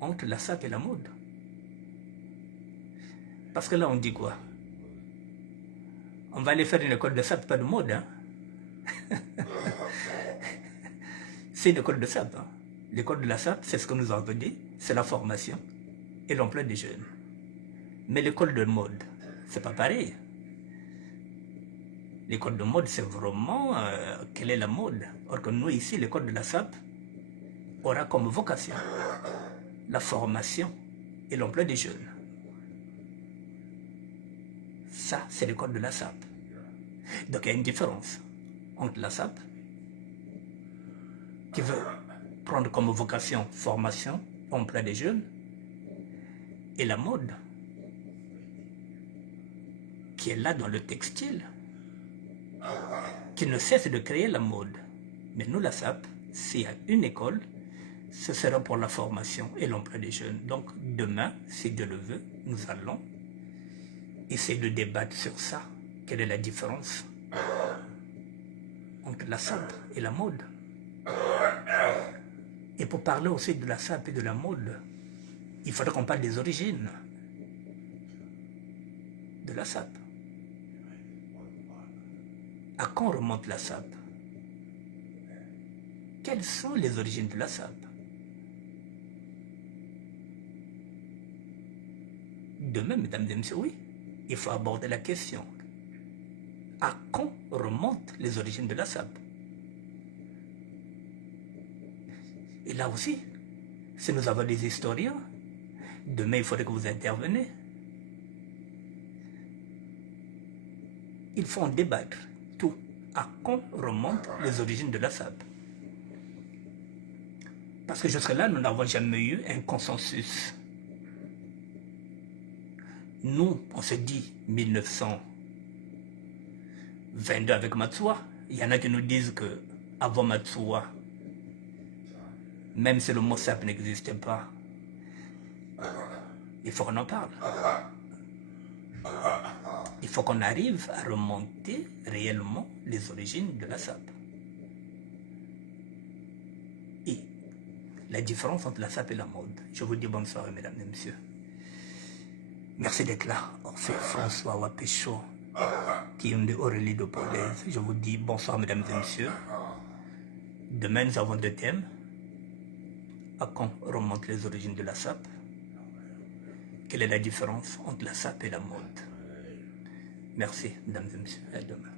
entre la SAP et la mode? Parce que là, on dit quoi? On va aller faire une école de SAP, pas de mode. Hein? C'est une école de SAP. Hein? L'école de la SAP, c'est ce que nous avons dit, c'est la formation et l'emploi des jeunes. Mais l'école de mode, c'est pas pareil. L'école de mode, c'est vraiment quelle est la mode. Or que nous, ici, l'école de la SAP aura comme vocation la formation et l'emploi des jeunes. Ça, c'est l'école de la SAP. Donc, il y a une différence entre la SAP, qui veut prendre comme vocation formation, emploi des jeunes, et la mode, qui est là dans le textile, qui ne cesse de créer la mode. Mais nous, la SAP, s'il y a une école, ce sera pour la formation et l'emploi des jeunes. Donc, demain, si Dieu le veut, nous allons essayer de débattre sur ça. Quelle est la différence entre la SAP et la mode? Et pour parler aussi de la SAP et de la mode, il faudrait qu'on parle des origines de la SAP. À quand remonte la SAP? Quelles sont les origines de la SAP? Demain, mesdames et messieurs, oui, il faut aborder la question. À quand remontent les origines de la SAP? Et là aussi, si nous avons des historiens, demain il faudrait que vous interveniez. Il faut en débattre tout. À quand remontent les origines de la SAP? Parce que jusque-là, nous n'avons jamais eu un consensus. Nous, on se dit 1922 avec Matsuwa. Il y en a qui nous disent que avant Matsuwa, même si le mot SAP n'existait pas, il faut qu'on en parle. Il faut qu'on arrive à remonter réellement les origines de la SAP. Et la différence entre la SAP et la mode. Je vous dis bonsoir, mesdames et messieurs. Merci d'être là. C'est François Wapécho, qui est une de Aurélie de Paulaise. Je vous dis bonsoir, mesdames et messieurs. Demain, nous avons deux thèmes. À quand remontent les origines de la SAP? Quelle est la différence entre la SAP et la mode? Merci, mesdames et messieurs. À demain.